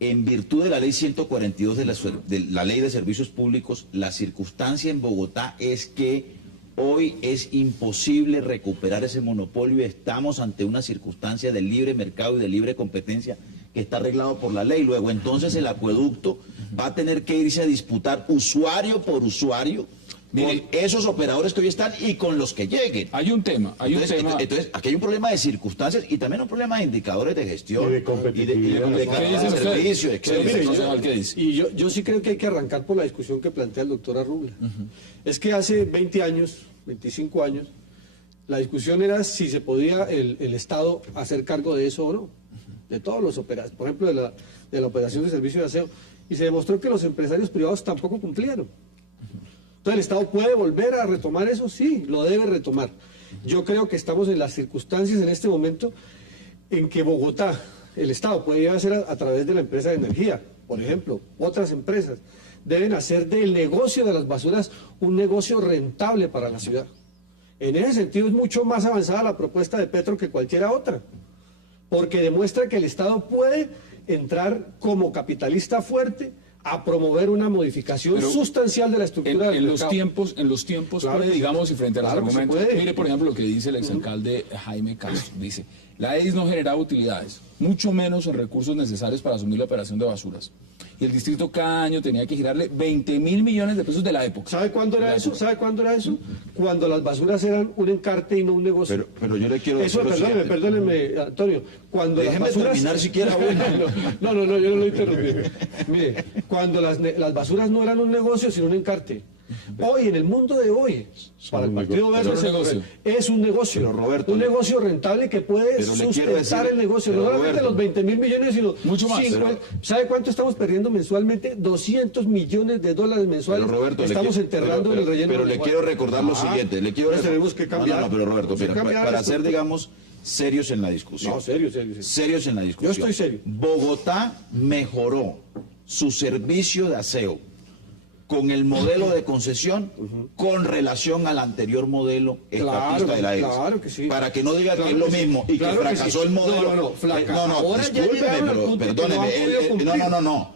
en virtud de la ley 142 de la ley de servicios públicos, la circunstancia en Bogotá es que Hoy es imposible recuperar ese monopolio. Estamos ante una circunstancia de libre mercado y de libre competencia que está arreglado por la ley. Luego, entonces, el acueducto va a tener que irse a disputar usuario por usuario con esos operadores que hoy están y con los que lleguen. Hay un tema, entonces, aquí hay un problema de circunstancias y también un problema de indicadores de gestión y de competitividad. Y yo sí creo que hay que arrancar por la discusión que plantea el doctor Arrubla. Es que hace 20 años, 25 años, la discusión era si se podía el Estado hacer cargo de eso o no, de todos los operadores, por ejemplo, de la operación de servicio de aseo, y se demostró que los empresarios privados tampoco cumplieron. Entonces, ¿el Estado puede volver a retomar eso? Sí, lo debe retomar. Yo creo que estamos en las circunstancias en este momento en que Bogotá, el Estado puede hacer a través de la empresa de energía, por ejemplo, otras empresas, deben hacer del negocio de las basuras un negocio rentable para la ciudad. En ese sentido es mucho más avanzada la propuesta de Petro que cualquiera otra, porque demuestra que el Estado puede entrar como capitalista fuerte a promover una modificación sustancial de la estructura del mercado. En los tiempos Claro puede, que digamos, y frente a los argumentos. puede. Mire, por ejemplo, lo que dice el exalcalde Jaime Castro. Dice, la EDIS no generaba utilidades, mucho menos en recursos necesarios para asumir la operación de basuras. Y el distrito cada año tenía que girarle 20.000 millones de pesos de la época. ¿Sabe cuándo era eso? ¿Sabe cuándo era eso? Cuando las basuras eran un encarte y no un negocio. Pero yo le quiero Eso, decir perdóneme, Antonio. Cuando déjeme las basuras... terminar siquiera uno. No, yo no lo interrumpí. Mire, cuando las basuras no eran un negocio, sino un encarte. Hoy, en el mundo de hoy, para el Partido Verde es un negocio. Pero, Roberto, un negocio rentable que puede sustentar el negocio. No solamente los 20.000 millones, sino mucho más. ¿Sabe cuánto estamos perdiendo mensualmente? 200 millones de dólares mensuales. Pero, Roberto, estamos enterrando en el relleno. Pero le quiero recordar lo siguiente. Tenemos que cambiar. No, pero Roberto, mira, para ser, digamos, serios en la discusión. No, serio. Serios en la discusión. Yo estoy serio. Bogotá mejoró su servicio de aseo con el modelo de concesión con relación al anterior modelo estatista de la EDIS. Claro que sí. Para que no diga que es lo mismo y que fracasó el modelo. Discúlpeme, pero perdóneme.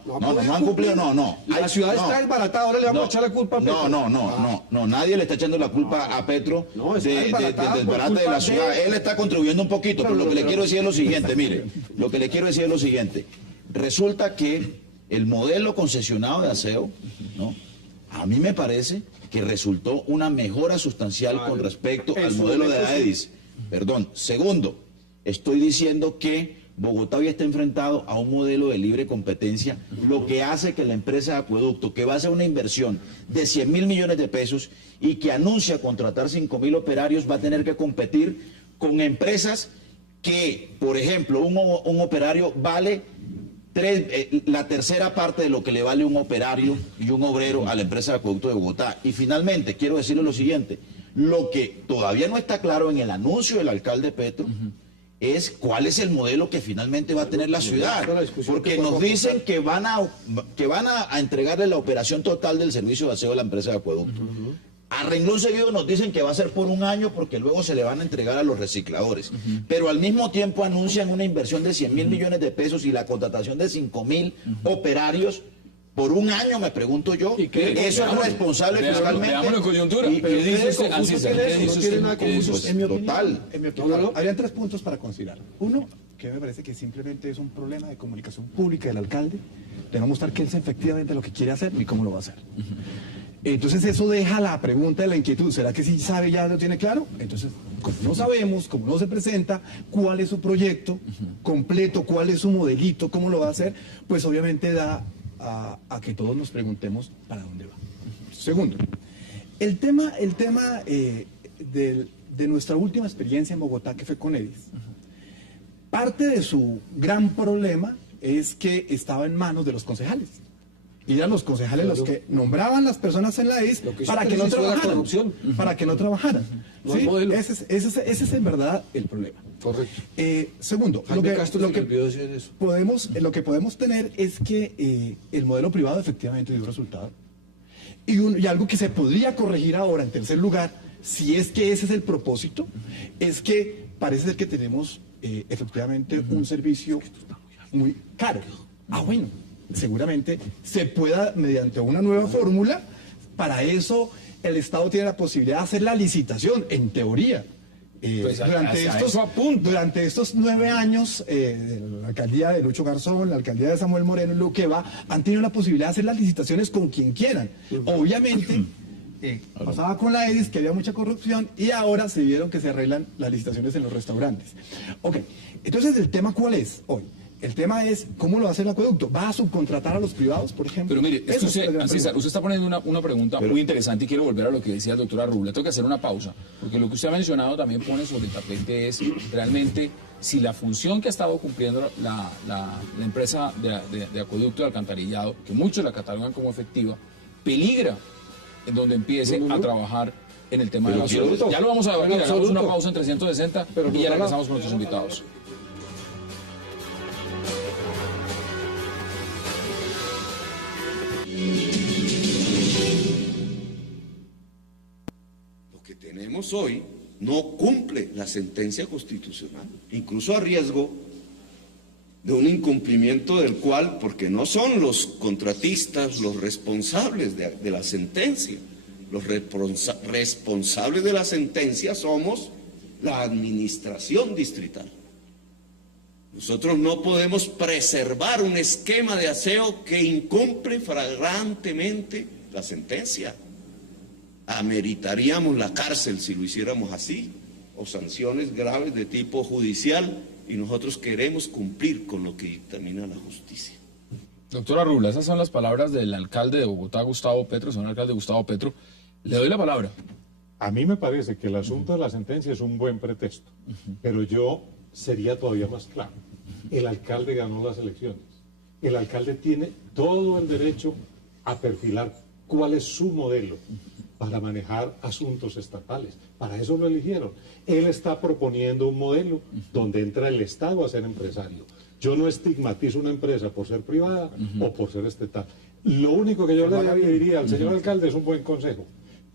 No han cumplido, no. La ciudad está desbaratada, ahora le vamos a echar la culpa a Petro. No, nadie le está echando la culpa a Petro del desbarate de la ciudad. Él está contribuyendo un poquito, pero lo que le quiero decir es lo siguiente, mire, lo que le quiero decir es lo siguiente. Resulta que el modelo concesionado de aseo, ¿no? A mí me parece que resultó una mejora sustancial con respecto al modelo de la EDIS. Perdón. Segundo, estoy diciendo que Bogotá hoy está enfrentado a un modelo de libre competencia, lo que hace que la empresa de acueducto, que va a hacer una inversión de 100.000 millones de pesos y que anuncia contratar 5.000 operarios, va a tener que competir con empresas que, por ejemplo, un operario vale la tercera parte de lo que le vale un operario y un obrero a la empresa de acueducto de Bogotá. Y finalmente, quiero decirle lo siguiente, lo que todavía no está claro en el anuncio del alcalde Petro es cuál es el modelo que finalmente va a tener la ciudad, porque nos dicen que van a entregarle la operación total del servicio de aseo a la empresa de acueducto. A renglón seguido nos dicen que va a ser por un año porque luego se le van a entregar a los recicladores. Pero al mismo tiempo anuncian una inversión de 100.000 millones de pesos y la contratación de 5.000 operarios por un año, me pregunto yo. ¿Eso es responsable fiscalmente? Veámoslo en coyuntura. ¿Qué dice usted? No tiene nada confuso. En mi opinión, Total. habrían 3 puntos para considerar. Uno, que me parece que simplemente es un problema de comunicación pública del alcalde, de no mostrar que él sabe efectivamente lo que quiere hacer ni cómo lo va a hacer. Entonces eso deja la pregunta de la inquietud, ¿será que sí sabe, ya lo tiene claro? Entonces, como no sabemos, como no se presenta, cuál es su proyecto completo, cuál es su modelito, cómo lo va a hacer, pues obviamente da a que todos nos preguntemos para dónde va. Segundo, el tema de nuestra última experiencia en Bogotá, que fue con EDIS, parte de su gran problema es que estaba en manos de los concejales. Y eran los concejales los que nombraban las personas en la EDIS para que no trabajaran. Para que no trabajaran. No hay modelo. Ese es en verdad el problema. Correcto. Segundo, lo que podemos tener es que el modelo privado efectivamente dio resultado. Y algo que se podría corregir ahora, en tercer lugar, si es que ese es el propósito, es que parece ser que tenemos efectivamente un servicio muy caro. Bueno, seguramente se pueda, mediante una nueva fórmula, para eso el Estado tiene la posibilidad de hacer la licitación, en teoría. Pues durante estos 9 años, la alcaldía de Lucho Garzón, la alcaldía de Samuel Moreno, lo que va, han tenido la posibilidad de hacer las licitaciones con quien quieran. Obviamente, pasaba con la EDIS, que había mucha corrupción, y ahora se vieron que se arreglan las licitaciones en los restaurantes. Ok, entonces ¿el tema cuál es hoy? El tema es cómo lo hace el acueducto. ¿Va a subcontratar a los privados, por ejemplo? Pero mire, es que usted está poniendo una pregunta muy interesante y quiero volver a lo que decía el doctor Arrubla. Tengo que hacer una pausa, porque lo que usted ha mencionado también pone sobre el tapete es realmente si la función que ha estado cumpliendo la empresa de acueducto de alcantarillado, que muchos la catalogan como efectiva, peligra en donde empiece a trabajar en el tema de la basura. Ya lo vamos a debatir, hagamos una pausa en 360 y ya regresamos con nuestros invitados. Lo que tenemos hoy no cumple la sentencia constitucional, incluso a riesgo de un incumplimiento del cual, porque no son los contratistas los responsables de la sentencia, los responsables de la sentencia somos la administración distrital. Nosotros no podemos preservar un esquema de aseo que incumple flagrantemente la sentencia. Ameritaríamos la cárcel si lo hiciéramos así, o sanciones graves de tipo judicial, y nosotros queremos cumplir con lo que dictamina la justicia. Doctor Arrubla, esas son las palabras del alcalde de Bogotá, Gustavo Petro, señor alcalde Gustavo Petro. Le doy la palabra. A mí me parece que el asunto de la sentencia es un buen pretexto, pero yo sería todavía más claro. El alcalde ganó las elecciones. El alcalde tiene todo el derecho a perfilar cuál es su modelo para manejar asuntos estatales. Para eso lo eligieron. Él está proponiendo un modelo donde entra el Estado a ser empresario. Yo no estigmatizo una empresa por ser privada o por ser estatal. Lo único que yo le diría al señor alcalde es un buen consejo.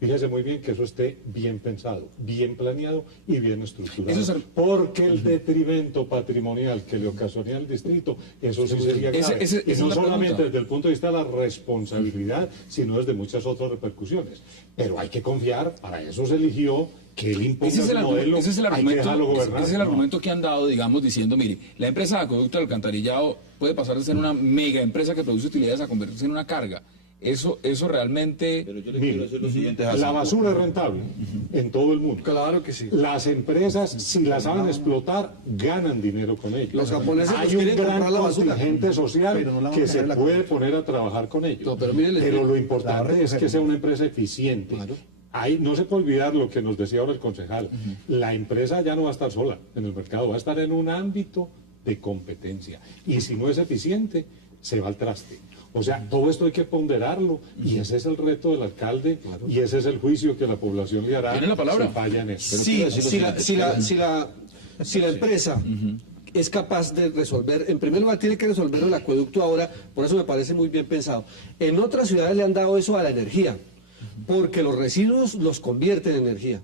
Fíjese muy bien que eso esté bien pensado, bien planeado y bien estructurado. Porque el detrimento patrimonial que le ocasionaría al distrito, eso sí sería grave. Y no solamente desde el punto de vista de la responsabilidad, sino desde muchas otras repercusiones. Pero hay que confiar, para eso se eligió, que él imponga su modelo, ese es el hay que dejarlo gobernar. Ese es el argumento que han dado, digamos, diciendo, mire, la empresa de acueducto del alcantarillado puede pasar de ser una mega empresa que produce utilidades a convertirse en una carga. Eso realmente... Pero yo le quiero decir lo siguiente, Hassan. La basura es rentable en todo el mundo. Claro que sí. Las empresas, si la saben explotar, ganan dinero con ellos. Los japoneses hay un gran contingente social que se puede poner a trabajar con ellos. No, pero lo importante es que sea una empresa eficiente. Claro. Ahí no se puede olvidar lo que nos decía ahora el concejal. La empresa ya no va a estar sola en el mercado, va a estar en un ámbito de competencia. Y si no es eficiente, se va al traste. O sea, todo esto hay que ponderarlo y ese es el reto del alcalde y ese es el juicio que la población le hará. ¿Tiene la palabra? Si falla en eso. Si la empresa es capaz de resolver, en primer lugar tiene que resolver el acueducto ahora, por eso me parece muy bien pensado. En otras ciudades le han dado eso a la energía, porque los residuos los convierten en energía.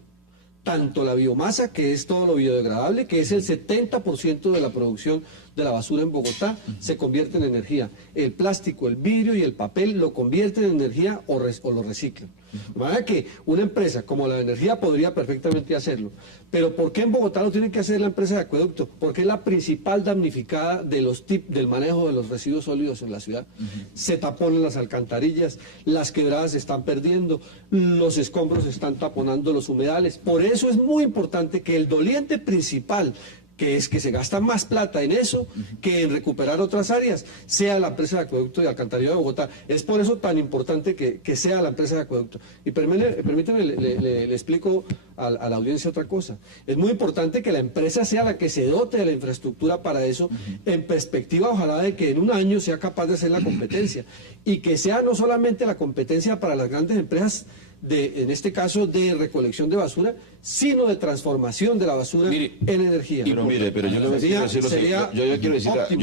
Tanto la biomasa, que es todo lo biodegradable, que es el 70% de la producción de la basura en Bogotá, se convierte en energía. El plástico, el vidrio y el papel lo convierten en energía o lo reciclan. De manera que una empresa como la de energía podría perfectamente hacerlo. Pero ¿por qué en Bogotá lo tiene que hacer la empresa de acueducto? Porque es la principal damnificada de del manejo de los residuos sólidos en la ciudad. Se taponan las alcantarillas, las quebradas se están perdiendo, los escombros están taponando los humedales. Por eso es muy importante que el doliente principal, que es que se gasta más plata en eso que en recuperar otras áreas, sea la empresa de acueducto y alcantarillado de Bogotá. Es por eso tan importante que sea la empresa de acueducto. Y permítame, le explico a la audiencia otra cosa. Es muy importante que la empresa sea la que se dote de la infraestructura para eso, en perspectiva, ojalá, de que en un año sea capaz de hacer la competencia. Y que sea no solamente la competencia para las grandes empresas, en este caso de recolección de basura, sino de transformación de la basura en energía. Pero yo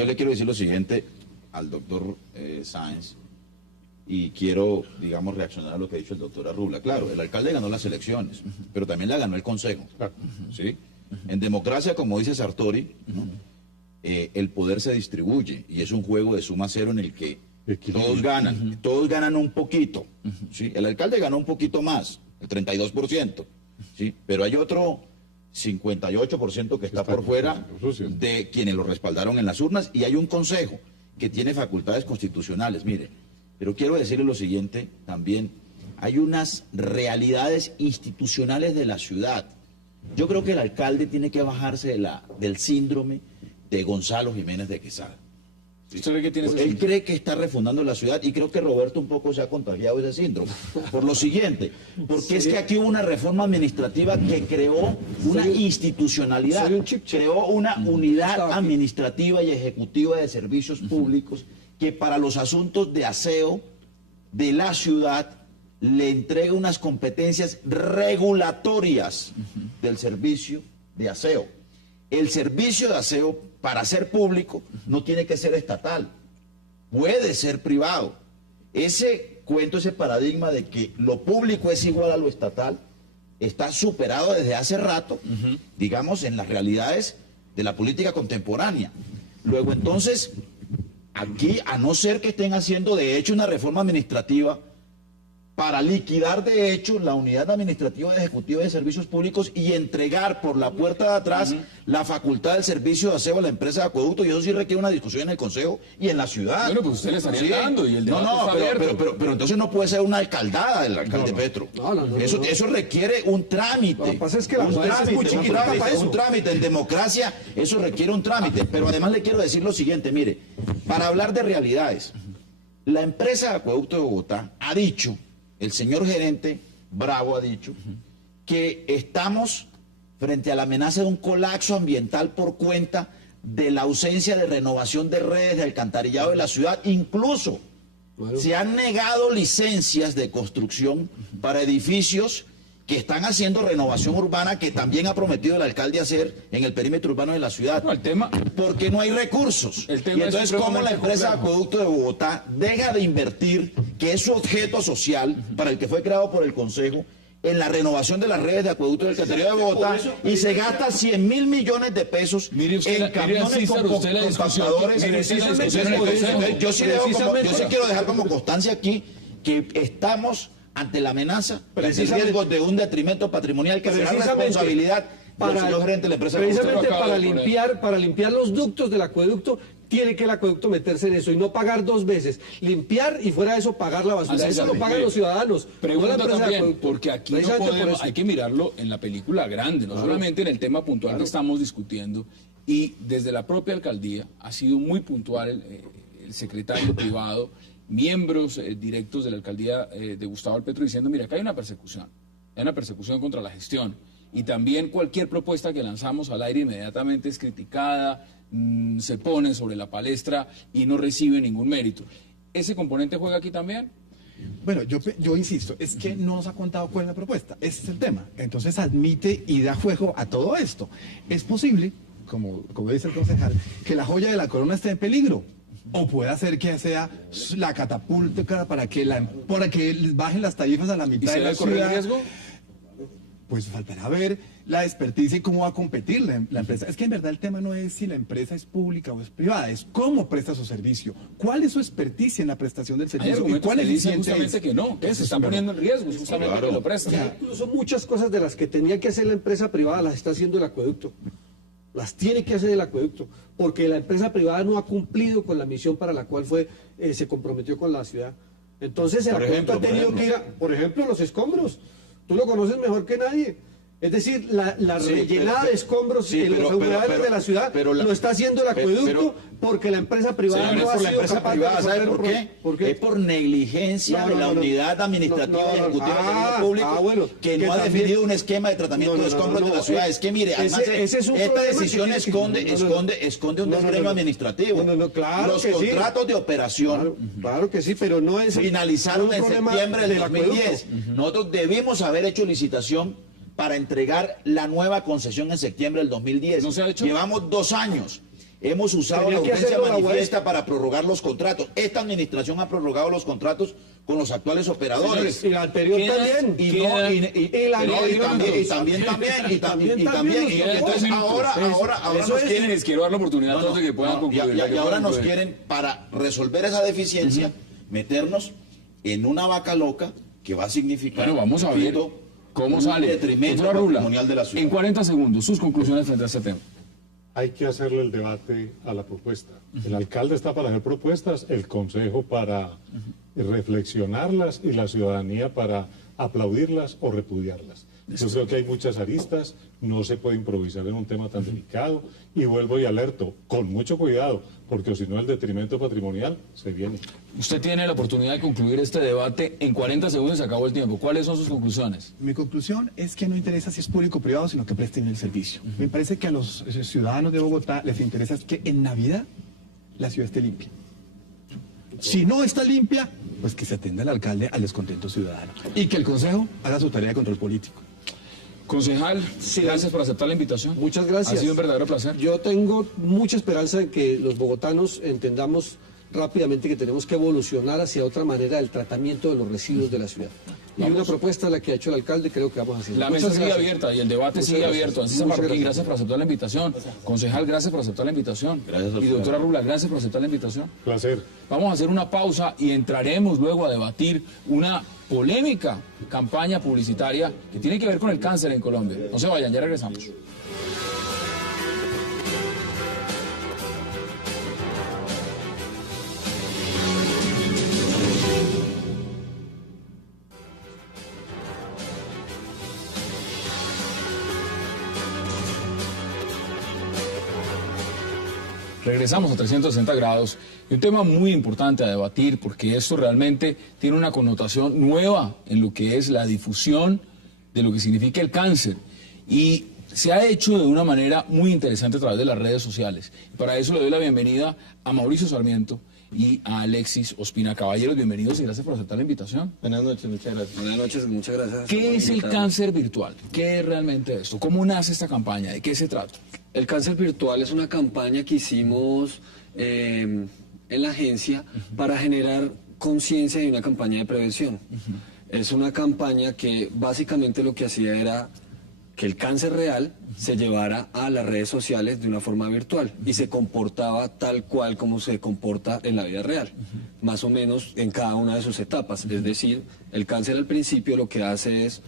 le quiero decir lo siguiente al doctor Sáenz, y quiero, digamos, reaccionar a lo que ha dicho el doctor Arrubla. Claro, el alcalde ganó las elecciones, pero también la ganó el Consejo. ¿Sí? En democracia, como dice Sartori, ¿no? El poder se distribuye y es un juego de suma cero en el que equilibrio. Todos ganan un poquito. ¿Sí? El alcalde ganó un poquito más, el 32%. ¿Sí? Pero hay otro 58% que está por fuera de quienes lo respaldaron en las urnas, y hay un consejo que tiene facultades constitucionales. Mire, pero quiero decirle lo siguiente también, hay unas realidades institucionales de la ciudad. Yo creo que el alcalde tiene que bajarse del síndrome de Gonzalo Jiménez de Quesada. ¿Usted cree que tiene ese Él síndrome? cree que está refundando la ciudad, y creo que Roberto un poco se ha contagiado ese síndrome. Por lo siguiente, porque es que aquí hubo una reforma administrativa que creó una institucionalidad, creó una unidad administrativa y ejecutiva de servicios públicos que para los asuntos de aseo de la ciudad le entrega unas competencias regulatorias del servicio de aseo. El servicio de aseo, para ser público, no tiene que ser estatal, puede ser privado. Ese cuento, ese paradigma de que lo público es igual a lo estatal, está superado desde hace rato, digamos, en las realidades de la política contemporánea. Luego, entonces, aquí, a no ser que estén haciendo de hecho una reforma administrativa para liquidar de hecho la unidad administrativa y ejecutiva de servicios públicos y entregar por la puerta de atrás la facultad del servicio de aseo a la empresa de acueducto, y eso sí requiere una discusión en el Consejo y en la ciudad. Bueno, pues usted le estaría dando y el debate No, está abierto. pero entonces no puede ser una alcaldada del alcalde Petro. Eso requiere un trámite. Lo que pasa es que la jueza es muy chiquita para eso. Un trámite. En democracia eso requiere un trámite. Pero además le quiero decir lo siguiente, mire, para hablar de realidades, la empresa de acueducto de Bogotá ha dicho, el señor gerente Bravo ha dicho, que estamos frente a la amenaza de un colapso ambiental por cuenta de la ausencia de renovación de redes de alcantarillado de la ciudad. Incluso se han negado licencias de construcción para edificios que están haciendo renovación urbana, que también ha prometido el alcalde hacer en el perímetro urbano de la ciudad. No, el tema, porque no hay recursos. El tema Y entonces, es ¿cómo la empresa de complejo. acueducto de Bogotá deja de invertir, que es su objeto social, para el que fue creado por el Consejo, en la renovación de las redes de acueducto del alcantarillado de Bogotá, y se gasta 100.000 millones de pesos en camiones con compactadores? Yo sí quiero dejar como constancia aquí que estamos ante la amenaza, ante el riesgo de un detrimento patrimonial que será responsabilidad del señor gerente de la empresa. Precisamente para limpiar los ductos del acueducto, tiene que el acueducto meterse en eso y no pagar dos veces. Limpiar y fuera de eso pagar la basura. Eso lo pagan los ciudadanos. Pregunta no la también, porque aquí no podemos, hay que mirarlo en la película grande, no solamente en el tema puntual que estamos discutiendo. Y desde la propia alcaldía ha sido muy puntual el secretario privado, miembros directos de la alcaldía de Gustavo Petro, diciendo, mira, acá hay una persecución contra la gestión, y también cualquier propuesta que lanzamos al aire inmediatamente es criticada, se pone sobre la palestra y no recibe ningún mérito. ¿Ese componente juega aquí también? Bueno, yo insisto, es que no nos ha contado cuál es la propuesta, ese es el tema. Entonces admite y da juego a todo esto. Es posible, como dice el concejal, que la joya de la corona esté en peligro. O puede ser que sea la catapulta para que bajen las tarifas a la mitad de la ciudad. ¿Y se corre el riesgo? Pues faltará ver la experticia y cómo va a competir la empresa. Es que en verdad el tema no es si la empresa es pública o es privada, es cómo presta su servicio, cuál es su experticia en la prestación del servicio y cuál es justamente que no, que se está poniendo en riesgo, justamente que lo presta. Incluso muchas cosas de las que tenía que hacer la empresa privada las está haciendo el acueducto. Las tiene que hacer el acueducto, porque la empresa privada no ha cumplido con la misión para la cual se comprometió con la ciudad. Entonces el acueducto ha tenido que ir por ejemplo, los escombros. Tú lo conoces mejor que nadie. Es decir, la rellenada de escombros en los humedales de la ciudad lo está haciendo el acueducto porque la empresa privada no ha sido capaz de ¿sabe por qué? Es por negligencia de la unidad administrativa y ejecutiva del servicio público que no ha definido un esquema de tratamiento de escombros de la ciudad. Es que mire, además esta decisión esconde un desgreño administrativo. Los contratos de operación claro que sí, pero no es finalizaron en septiembre del 2010. Nosotros debimos haber hecho licitación para entregar la nueva concesión en septiembre del 2010. ¿No se ha hecho? Llevamos 2 años. Hemos usado Tenía la que urgencia hacerlo la manifiesta para prorrogar los contratos. Esta administración ha prorrogado los contratos con los actuales operadores. Y la anterior también. Y entonces ahora nos quieren, les quiero dar la oportunidad a todos de que puedan concluir. y ahora nos quieren, para resolver esa deficiencia, meternos en una vaca loca que va a significar, Bueno, vamos a ver cómo sale. detrimento Doctora Rula, patrimonial de la ciudad. en 40 segundos, sus conclusiones frente a este tema. Hay que hacerle el debate a la propuesta. El alcalde está para hacer propuestas, el consejo para reflexionarlas y la ciudadanía para aplaudirlas o repudiarlas. Yo creo que hay muchas aristas, no se puede improvisar en un tema tan delicado, y vuelvo y alerto, con mucho cuidado, porque si no el detrimento patrimonial se viene. Usted tiene la oportunidad de concluir este debate en 40 segundos, se acabó el tiempo. ¿Cuáles son sus conclusiones? Mi conclusión es que no interesa si es público o privado, sino que presten el servicio. Me parece que a los ciudadanos de Bogotá les interesa que en Navidad la ciudad esté limpia. Si no está limpia, pues que se atienda el alcalde al descontento ciudadano. Y que el Consejo haga su tarea de control político. Concejal, gracias por aceptar la invitación. Muchas gracias. Ha sido un verdadero placer. Yo tengo mucha esperanza en que los bogotanos entendamos rápidamente que tenemos que evolucionar hacia otra manera el tratamiento de los residuos de la ciudad. Y una propuesta, la que ha hecho el alcalde, creo que vamos a hacer. La mesa sigue abierta y el debate sigue abierto. Así gracias por aceptar la invitación. Concejal, gracias por aceptar la invitación. Gracias, y doctora Rula, gracias por aceptar la invitación. Placer. Vamos a hacer una pausa y entraremos luego a debatir una polémica campaña publicitaria que tiene que ver con el cáncer en Colombia. No se vayan, ya regresamos. Regresamos a 360 grados y un tema muy importante a debatir porque esto realmente tiene una connotación nueva en lo que es la difusión de lo que significa el cáncer y se ha hecho de una manera muy interesante a través de las redes sociales. Para eso le doy la bienvenida a Mauricio Sarmiento y a Alexis Ospina. Caballeros, bienvenidos y gracias por aceptar la invitación. Buenas noches, muchas gracias. Buenas noches, muchas gracias. ¿Qué es el cáncer virtual? ¿Qué es realmente esto? ¿Cómo nace esta campaña? ¿De qué se trata? El cáncer virtual es una campaña que hicimos en la agencia para generar conciencia y una campaña de prevención. Es una campaña que básicamente lo que hacía era que el cáncer real se llevara a las redes sociales de una forma virtual y se comportaba tal cual como se comporta en la vida real, más o menos en cada una de sus etapas. Es decir, el cáncer al principio lo que hace es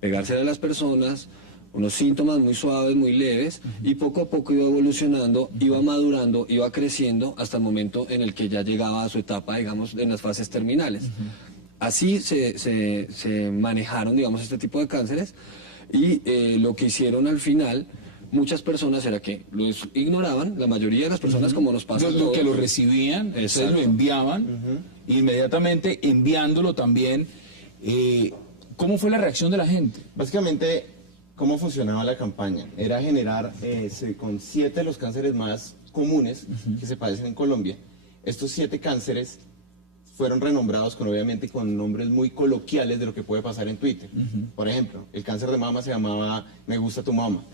pegarse a las personas, unos síntomas muy suaves, muy leves, y poco a poco iba evolucionando, iba madurando, iba creciendo hasta el momento en el que ya llegaba a su etapa, digamos, en las fases terminales. Así se manejaron, digamos, este tipo de cánceres, y lo que hicieron al final muchas personas era que los ignoraban, la mayoría de las personas, como nos pasa a todos. Que lo recibían, ustedes lo enviaban, inmediatamente enviándolo también. ¿Cómo fue la reacción de la gente? Básicamente, ¿cómo funcionaba la campaña? Era generar con 7 de los cánceres más comunes que se padecen en Colombia. Estos 7 cánceres fueron renombrados obviamente con nombres muy coloquiales de lo que puede pasar en Twitter. Por ejemplo, el cáncer de mama se llamaba Me gusta tu mama.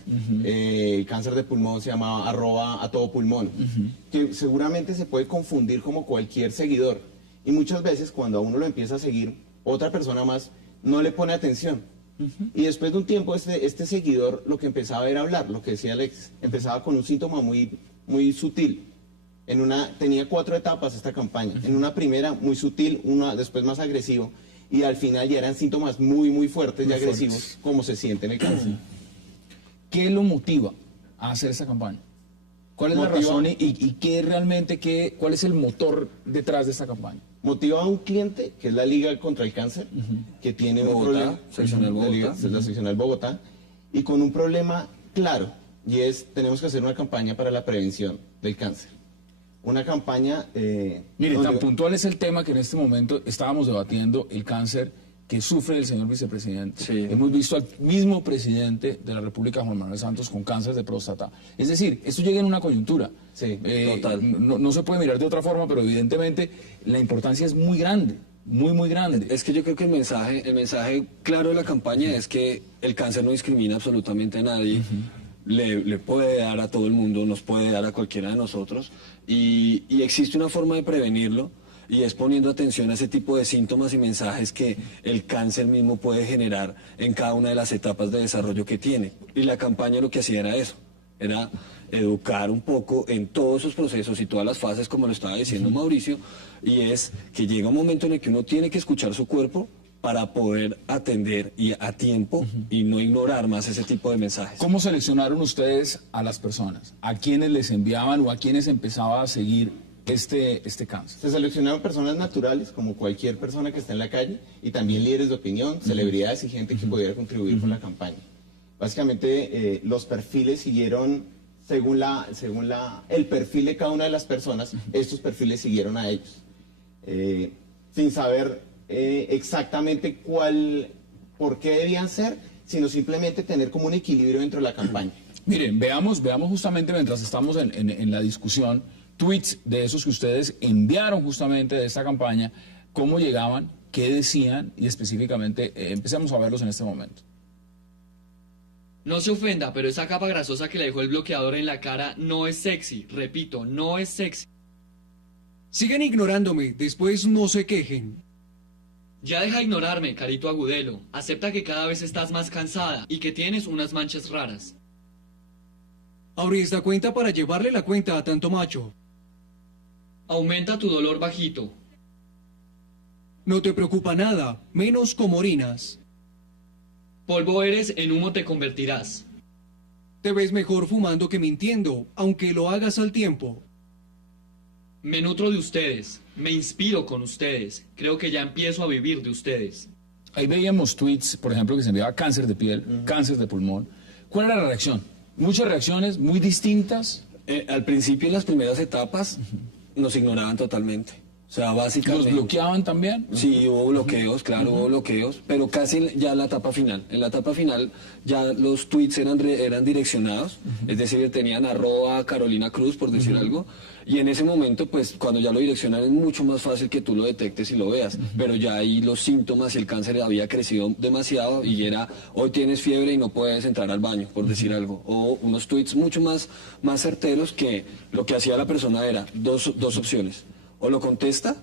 El cáncer de pulmón se llamaba @atodopulmón. Que seguramente se puede confundir como cualquier seguidor. Y muchas veces cuando a uno lo empieza a seguir, otra persona más no le pone atención. Y después de un tiempo este seguidor lo que empezaba era hablar, lo que decía Alex, empezaba con un síntoma muy sutil. Tenía 4 etapas esta campaña. En una primera muy sutil, una después más agresivo, y al final ya eran síntomas muy fuertes y agresivos, como se siente en el cáncer. ¿Qué lo motiva a hacer esta campaña? ¿Cuál es la razón y cuál es el motor detrás de esta campaña? Motiva a un cliente, que es la Liga contra el Cáncer, que tiene un problema, la seccional Bogotá, y con un problema claro, y es, tenemos que hacer una campaña para la prevención del cáncer. Una campaña... Mire, tan puntual es el tema que en este momento estábamos debatiendo el cáncer que sufre el señor vicepresidente. Sí. Hemos visto al mismo presidente de la República, Juan Manuel Santos, con cáncer de próstata. Es decir, esto llega en una coyuntura. Sí, total. No se puede mirar de otra forma, pero evidentemente la importancia es muy grande, muy grande. Es que yo creo que el mensaje claro de la campaña es que el cáncer no discrimina absolutamente a nadie. le puede dar a todo el mundo, nos puede dar a cualquiera de nosotros, y existe una forma de prevenirlo, y es poniendo atención a ese tipo de síntomas y mensajes que el cáncer mismo puede generar en cada una de las etapas de desarrollo que tiene. Y la campaña lo que hacía era eso, era educar un poco en todos esos procesos y todas las fases, como lo estaba diciendo Mauricio, y es que llega un momento en el que uno tiene que escuchar su cuerpo para poder atender y a tiempo y no ignorar más ese tipo de mensajes. ¿Cómo seleccionaron ustedes a las personas? ¿A quiénes les enviaban o a quiénes empezaba a seguir este cáncer? Se seleccionaron personas naturales, como cualquier persona que está en la calle, y también líderes de opinión, celebridades y gente que pudiera contribuir con la campaña. Básicamente, los perfiles siguieron, según el perfil de cada una de las personas, estos perfiles siguieron a ellos. Sin saber exactamente por qué debían ser, sino simplemente tener como un equilibrio dentro de la campaña. Miren, veamos justamente mientras estamos en la discusión, tweets de esos que ustedes enviaron justamente de esta campaña, cómo llegaban, qué decían y específicamente empecemos a verlos en este momento. No se ofenda, pero esa capa grasosa que le dejó el bloqueador en la cara no es sexy. Repito, no es sexy. Sigan ignorándome, después no se quejen. Ya deja de ignorarme, Carito Agudelo. Acepta que cada vez estás más cansada y que tienes unas manchas raras. Abrí esta cuenta para llevarle la cuenta a tanto macho. Aumenta tu dolor bajito. No te preocupa nada, menos como orinas. Polvo eres, en humo te convertirás. Te ves mejor fumando que mintiendo, aunque lo hagas al tiempo. Me nutro de ustedes, me inspiro con ustedes, creo que ya empiezo a vivir de ustedes. Ahí veíamos tweets, por ejemplo, que se enviaba cáncer de piel, cáncer de pulmón. ¿Cuál era la reacción? Muchas reacciones muy distintas. Al principio, en las primeras etapas, nos ignoraban totalmente. O sea, básicamente... ¿Los bloqueaban también? Sí, hubo bloqueos, claro, hubo bloqueos, pero casi ya en la etapa final. En la etapa final ya los tweets eran direccionados, es decir, tenían @Carolina Cruz, por decir algo, y en ese momento, pues, cuando ya lo direccionan es mucho más fácil que tú lo detectes y lo veas, pero ya ahí los síntomas y el cáncer había crecido demasiado y era, hoy tienes fiebre y no puedes entrar al baño, por decir algo, o unos tweets mucho más certeros que lo que hacía la persona era dos opciones. O lo contesta,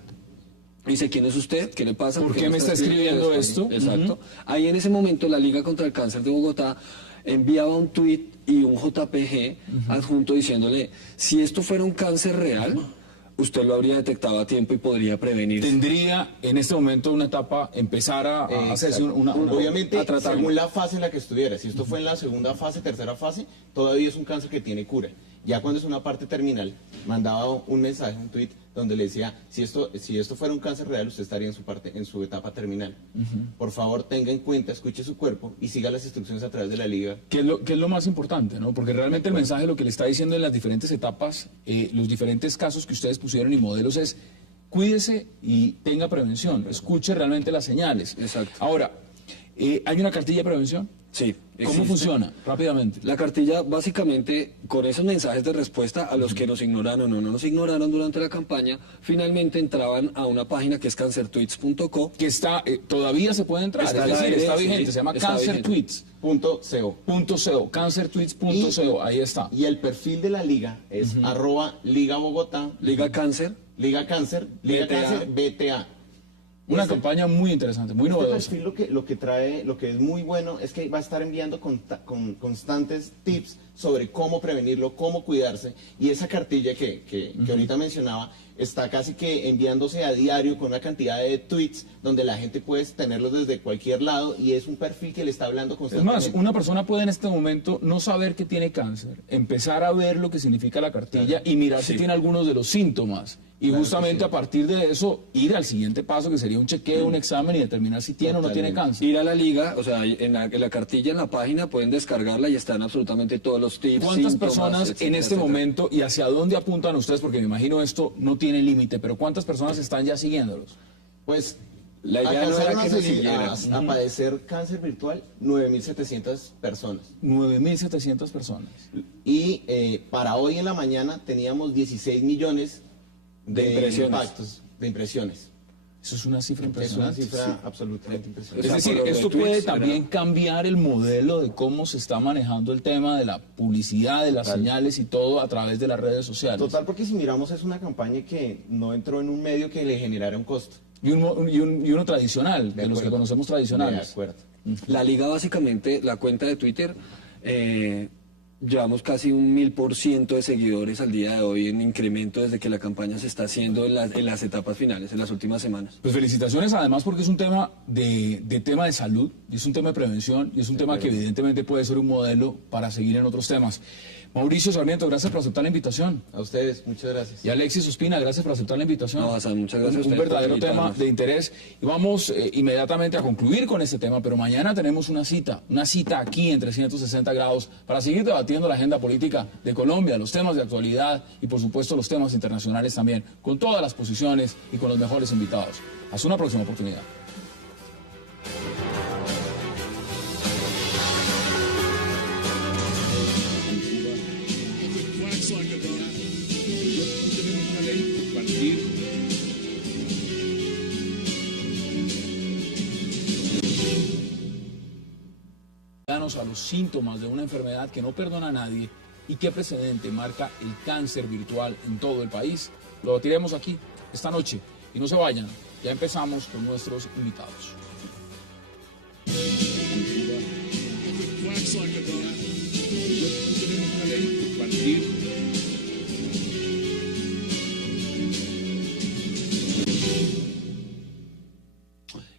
dice, ¿quién es usted? ¿Qué le pasa? ¿Por qué me está escribiendo esto? Exacto. Ahí en ese momento la Liga contra el Cáncer de Bogotá enviaba un tuit y un JPG adjunto diciéndole, si esto fuera un cáncer real, usted lo habría detectado a tiempo y podría prevenirse. ¿Tendría en este momento una etapa empezar a hacerse obviamente, a tratar? Según la fase en la que estuviera. Si esto fue en la segunda fase, tercera fase, todavía es un cáncer que tiene cura. Ya cuando es una parte terminal, mandaba un mensaje, un tweet, donde le decía, si esto fuera un cáncer real, usted estaría en su etapa terminal. Por favor, tenga en cuenta, escuche su cuerpo y siga las instrucciones a través de la Liga. ¿Qué es lo más importante, ¿no? Porque realmente el mensaje lo que le está diciendo en las diferentes etapas, los diferentes casos que ustedes pusieron y modelos es, cuídese y tenga prevención, escuche realmente las señales. Exacto. Ahora, ¿hay una cartilla de prevención? Sí. ¿Cómo funciona? Rápidamente. La cartilla, básicamente, con esos mensajes de respuesta a los que nos ignoraron o no nos ignoraron durante la campaña, finalmente entraban a una página que es cancertweets.co. Que está, todavía se puede entrar, Está es decir, está vigente, sí, se llama está cancertweets.co. cancertweets.co, ahí está. Y el perfil de la Liga es @Liga Bogotá. Liga Cáncer. Liga Cáncer, BTA. Una campaña muy interesante, muy novedosa. Este perfil lo que trae, lo que es muy bueno, es que va a estar enviando constantes tips sobre cómo prevenirlo, cómo cuidarse. Y esa cartilla que ahorita mencionaba, está casi que enviándose a diario con una cantidad de tweets donde la gente puede tenerlos desde cualquier lado y es un perfil que le está hablando constantemente. Es más, una persona puede en este momento no saber que tiene cáncer, empezar a ver lo que significa la cartilla y mirar si tiene algunos de los síntomas. Y justamente a partir de eso, ir al siguiente paso, que sería un chequeo, un examen y determinar si tiene o no tiene cáncer. Ir a la Liga, o sea, en la cartilla, en la página, pueden descargarla y están absolutamente todos los tips. ¿Cuántas síntomas, personas etcétera, en este momento y hacia dónde apuntan ustedes? Porque me imagino esto no tiene límite, pero ¿cuántas personas están ya siguiéndolos? Pues la idea no era que nos siguieran. A padecer cáncer virtual, 9.700 personas. 9.700 personas. Y para hoy en la mañana teníamos 16 millones de impresiones. Eso es una cifra impresionante. Es una cifra absolutamente impresionante. Es decir, esto puede también cambiar el modelo de cómo se está manejando el tema de la publicidad, de las señales y todo a través de las redes sociales. Total, porque si miramos es una campaña que no entró en un medio que le generara un costo. Y uno tradicional, de los que conocemos tradicionales. De acuerdo. La liga básicamente, la cuenta de Twitter, llevamos casi un 1000% de seguidores al día de hoy en incremento desde que la campaña se está haciendo en las etapas finales, en las últimas semanas. Pues felicitaciones además porque es un tema de tema de salud, y es un tema de prevención, y es un tema que evidentemente puede ser un modelo para seguir en otros temas. Mauricio Sarmiento, gracias por aceptar la invitación. A ustedes, muchas gracias. Y Alexis Ospina, gracias por aceptar la invitación. No, Hassan, muchas gracias a Un ustedes por verdadero tema invitarnos. de interés. Y vamos inmediatamente a concluir con este tema, pero mañana tenemos una cita aquí en 360 grados para seguir debatiendo la agenda política de Colombia, los temas de actualidad y por supuesto los temas internacionales también, con todas las posiciones y con los mejores invitados. Hasta una próxima oportunidad. A los síntomas de una enfermedad que no perdona a nadie y qué precedente marca el cáncer virtual en todo el país. Lo debatiremos aquí esta noche y no se vayan, ya empezamos con nuestros invitados.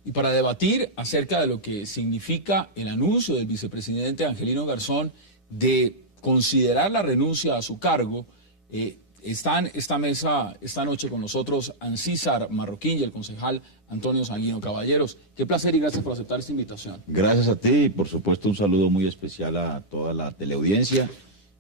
Y para debatir acerca de lo que significa el anuncio del vicepresidente Angelino Garzón de considerar la renuncia a su cargo, están esta mesa esta noche con nosotros Ancísar Marroquín y el concejal Antonio Sanguino. Caballeros, qué placer y gracias por aceptar esta invitación. Gracias a ti y por supuesto un saludo muy especial a toda la teleaudiencia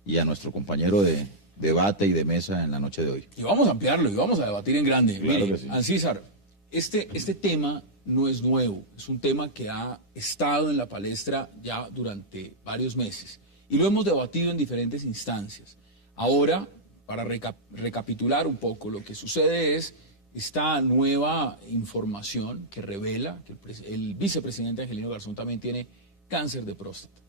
y a nuestro compañero de debate y de mesa en la noche de hoy. Y vamos a ampliarlo y vamos a debatir en grande. Claro Mire, que sí. Ancísar, este tema no es nuevo, es un tema que ha estado en la palestra ya durante varios meses y lo hemos debatido en diferentes instancias. Ahora, para recapitular un poco, lo que sucede es esta nueva información que revela que el vicepresidente Angelino Garzón también tiene cáncer de próstata.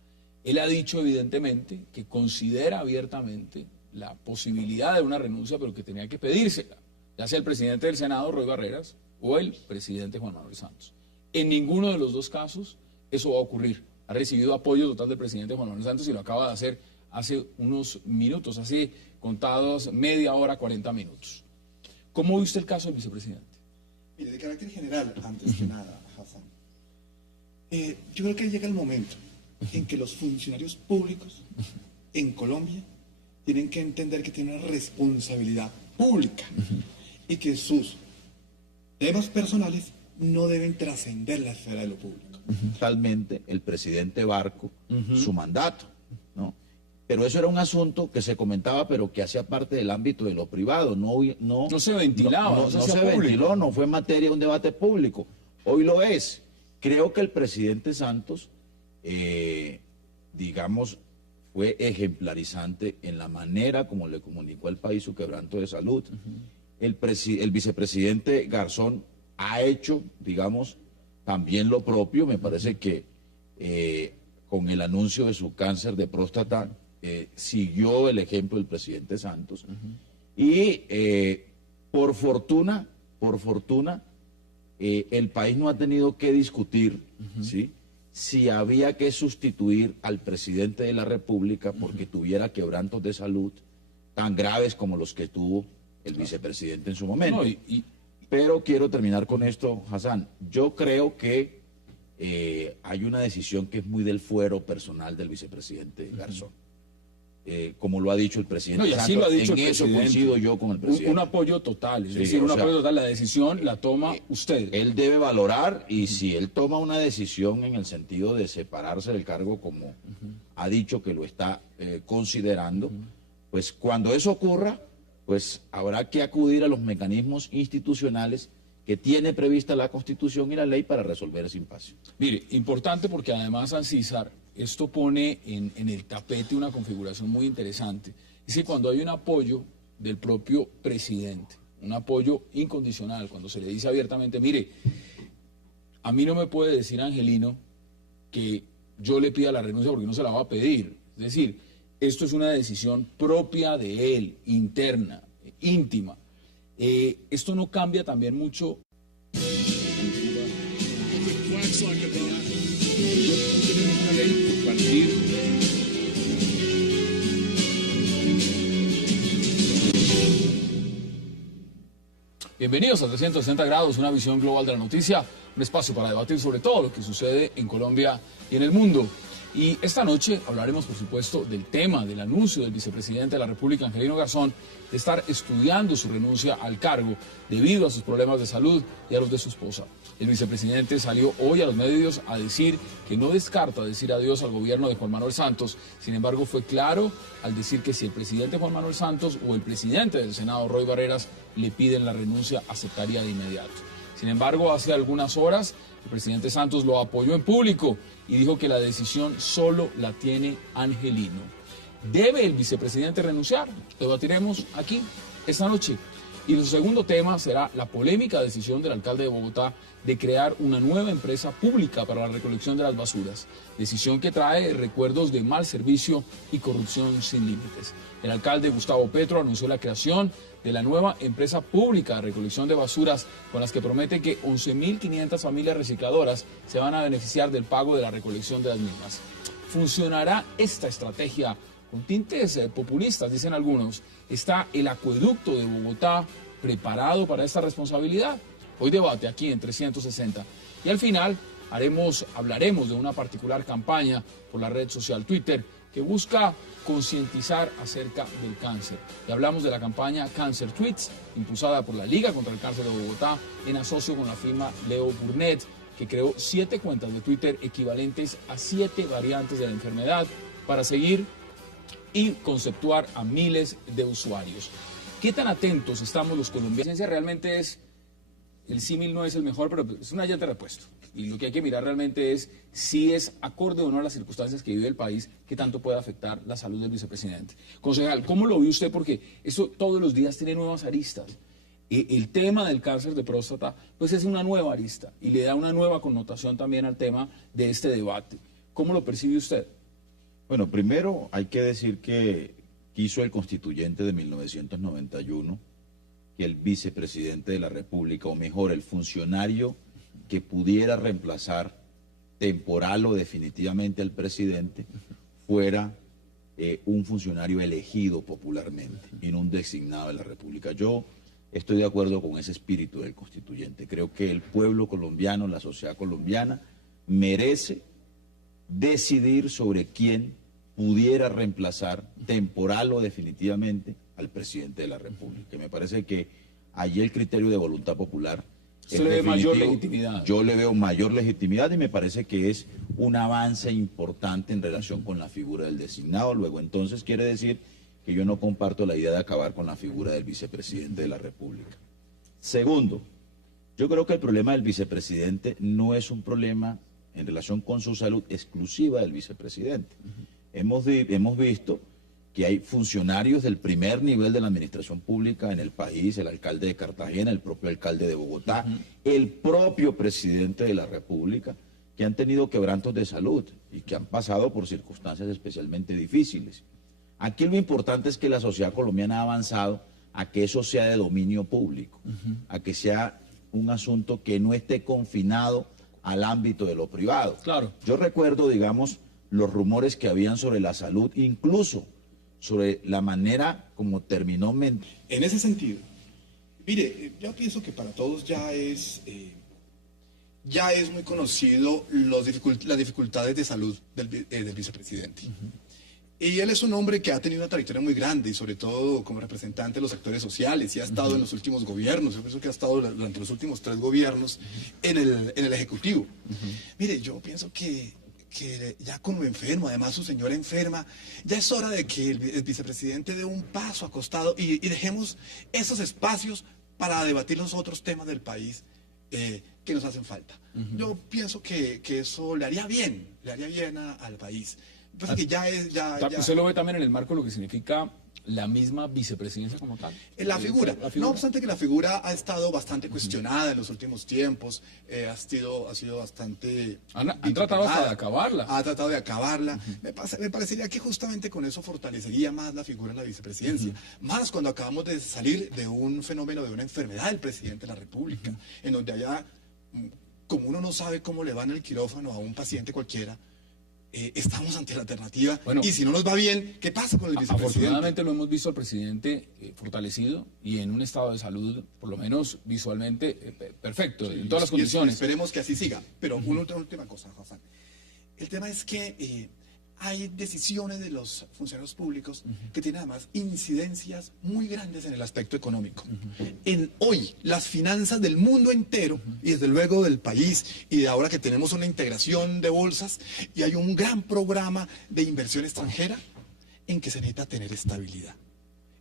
Él ha dicho evidentemente que considera abiertamente la posibilidad de una renuncia, pero que tenía que pedírsela, ya sea el presidente del Senado, Roy Barreras, o el presidente Juan Manuel Santos. En ninguno de los dos casos eso va a ocurrir. Ha recibido apoyo total del presidente Juan Manuel Santos y lo acaba de hacer hace unos minutos, hace contados media hora, 40 minutos. ¿Cómo viste el caso del vicepresidente? Mire, de carácter general, antes que nada, Hassan, yo creo que llega el momento en que los funcionarios públicos en Colombia tienen que entender que tienen una responsabilidad pública y que sus temas personales no deben trascender la esfera de lo público. Totalmente el presidente Barco, su mandato, ¿no? Pero eso era un asunto que se comentaba, pero que hacía parte del ámbito de lo privado, no se ventilaba, no se ventiló, no fue materia de un debate público. Hoy lo es. Creo que el presidente Santos, digamos, fue ejemplarizante en la manera como le comunicó al país su quebranto de salud. El vicepresidente Garzón ha hecho, digamos, también lo propio. Me parece que con el anuncio de su cáncer de próstata siguió el ejemplo del presidente Santos. Y por fortuna, el país no ha tenido que discutir, ¿sí?, si había que sustituir al presidente de la República porque tuviera quebrantos de salud tan graves como los que tuvo el vicepresidente en su momento. No, Pero quiero terminar con esto, Hassan. Yo creo que hay una decisión que es muy del fuero personal del vicepresidente Garzón. Como lo ha dicho el presidente No, y así Santos, lo ha dicho en el eso presidente. coincido yo con el presidente. Un apoyo total, es Sí, decir, o un sea, apoyo total. La decisión la toma usted. Él debe valorar, y si él toma una decisión en el sentido de separarse del cargo, como ha dicho que lo está considerando, pues cuando eso ocurra, pues habrá que acudir a los mecanismos institucionales que tiene prevista la Constitución y la ley para resolver ese impasse. Mire, importante porque además, Ancísar, esto pone en el tapete una configuración muy interesante. Es que cuando hay un apoyo del propio presidente, un apoyo incondicional, cuando se le dice abiertamente, mire, a mí no me puede decir Angelino que yo le pida la renuncia porque no se la va a pedir. Es decir, esto es una decisión propia de él, interna, íntima. Esto no cambia también mucho. Tenemos una ley por partir. Bienvenidos a 360 grados, una visión global de la noticia, un espacio para debatir sobre todo lo que sucede en Colombia y en el mundo. Y esta noche hablaremos, por supuesto, del tema del anuncio del vicepresidente de la República, Angelino Garzón, de estar estudiando su renuncia al cargo debido a sus problemas de salud y a los de su esposa. El vicepresidente salió hoy a los medios a decir que no descarta decir adiós al gobierno de Juan Manuel Santos. Sin embargo, fue claro al decir que si el presidente Juan Manuel Santos o el presidente del Senado, Roy Barreras, le piden la renuncia, aceptaría de inmediato. Sin embargo, hace algunas horas, el presidente Santos lo apoyó en público y dijo que la decisión solo la tiene Angelino. ¿Debe el vicepresidente renunciar? Debatiremos aquí esta noche. Y el segundo tema será la polémica decisión del alcalde de Bogotá de crear una nueva empresa pública para la recolección de las basuras. Decisión que trae recuerdos de mal servicio y corrupción sin límites. El alcalde Gustavo Petro anunció la creación de la nueva empresa pública de recolección de basuras, con las que promete que 11.500 familias recicladoras se van a beneficiar del pago de la recolección de las mismas. ¿Funcionará esta estrategia con tintes populistas, dicen algunos? ¿Está el acueducto de Bogotá preparado para esta responsabilidad? Hoy debate aquí en 360. Y al final hablaremos de una particular campaña por la red social Twitter que busca concientizar acerca del cáncer. Y hablamos de la campaña Cancer Tweets, impulsada por la Liga contra el Cáncer de Bogotá, en asocio con la firma Leo Burnett, que creó 7 cuentas de Twitter equivalentes a 7 variantes de la enfermedad para seguir y conceptuar a miles de usuarios. ¿Qué tan atentos estamos los colombianos? La ciencia realmente es, el símil no es el mejor, pero es una llanta de repuesto. Y lo que hay que mirar realmente es si es acorde o no a las circunstancias que vive el país, que tanto puede afectar la salud del vicepresidente. Concejal, ¿cómo lo ve usted? Porque eso todos los días tiene nuevas aristas. El tema del cáncer de próstata, pues es una nueva arista y le da una nueva connotación también al tema de este debate. ¿Cómo lo percibe usted? Bueno, primero hay que decir que quiso el constituyente de 1991 que el vicepresidente de la República, o mejor, el funcionario que pudiera reemplazar temporal o definitivamente al presidente, fuera un funcionario elegido popularmente y no un designado de la República. Yo estoy de acuerdo con ese espíritu del constituyente. Creo que el pueblo colombiano, la sociedad colombiana, merece decidir sobre quién pudiera reemplazar temporal o definitivamente al presidente de la República. Me parece que allí el criterio de voluntad popular es le ve mayor legitimidad. Yo le veo mayor legitimidad y me parece que es un avance importante en relación con la figura del designado. Luego, entonces, quiere decir que yo no comparto la idea de acabar con la figura del vicepresidente de la República. Segundo, yo creo que el problema del vicepresidente no es un problema en relación con su salud exclusiva del vicepresidente. Hemos visto que hay funcionarios del primer nivel de la administración pública en el país, el alcalde de Cartagena, el propio alcalde de Bogotá, el propio presidente de la República, que han tenido quebrantos de salud y que han pasado por circunstancias especialmente difíciles. Aquí lo importante es que la sociedad colombiana ha avanzado a que eso sea de dominio público, a que sea un asunto que no esté confinado al ámbito de lo privado. Claro. Yo recuerdo, digamos, los rumores que habían sobre la salud, incluso sobre la manera como terminó. En ese sentido, mire, yo pienso que para todos ya es muy conocido las dificultades de salud del vicepresidente. Y él es un hombre que ha tenido una trayectoria muy grande, y sobre todo como representante de los sectores sociales, y ha estado en los últimos gobiernos. Yo pienso que ha estado durante los últimos 3 gobiernos en el Ejecutivo. Mire, yo pienso que ya como enfermo, además su señora enferma, ya es hora de que el vicepresidente dé un paso acostado y dejemos esos espacios para debatir los otros temas del país que nos hacen falta. Yo pienso que eso le haría bien al país. Que ya Usted lo ve también en el marco de lo que significa la misma vicepresidencia como tal. La figura. No obstante que la figura ha estado bastante cuestionada en los últimos tiempos, ha sido bastante... Han tratado hasta de acabarla. Ha tratado de acabarla. Me parecería que justamente con eso fortalecería más la figura en la vicepresidencia. Más cuando acabamos de salir de un fenómeno, de una enfermedad del presidente de la República, en donde allá, como uno no sabe cómo le va en el quirófano a un paciente cualquiera, estamos ante la alternativa, y si no nos va bien, ¿qué pasa con el vicepresidente? Afortunadamente lo hemos visto al presidente fortalecido y en un estado de salud, por lo menos visualmente, perfecto, en todas las condiciones. Esperemos que así siga. Pero una última cosa, Hassan. El tema es que hay decisiones de los funcionarios públicos que tienen además incidencias muy grandes en el aspecto económico. En hoy, las finanzas del mundo entero, y desde luego del país, y de ahora que tenemos una integración de bolsas, y hay un gran programa de inversión extranjera en que se necesita tener estabilidad.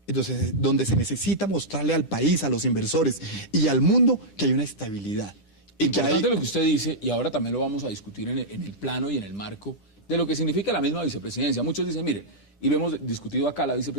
Entonces, donde se necesita mostrarle al país, a los inversores y al mundo que hay una estabilidad. Y importante lo que usted dice, y ahora también lo vamos a discutir en el plano y en el marco de lo que significa la misma vicepresidencia. Muchos dicen, mire, y lo hemos discutido acá, la vicepresidencia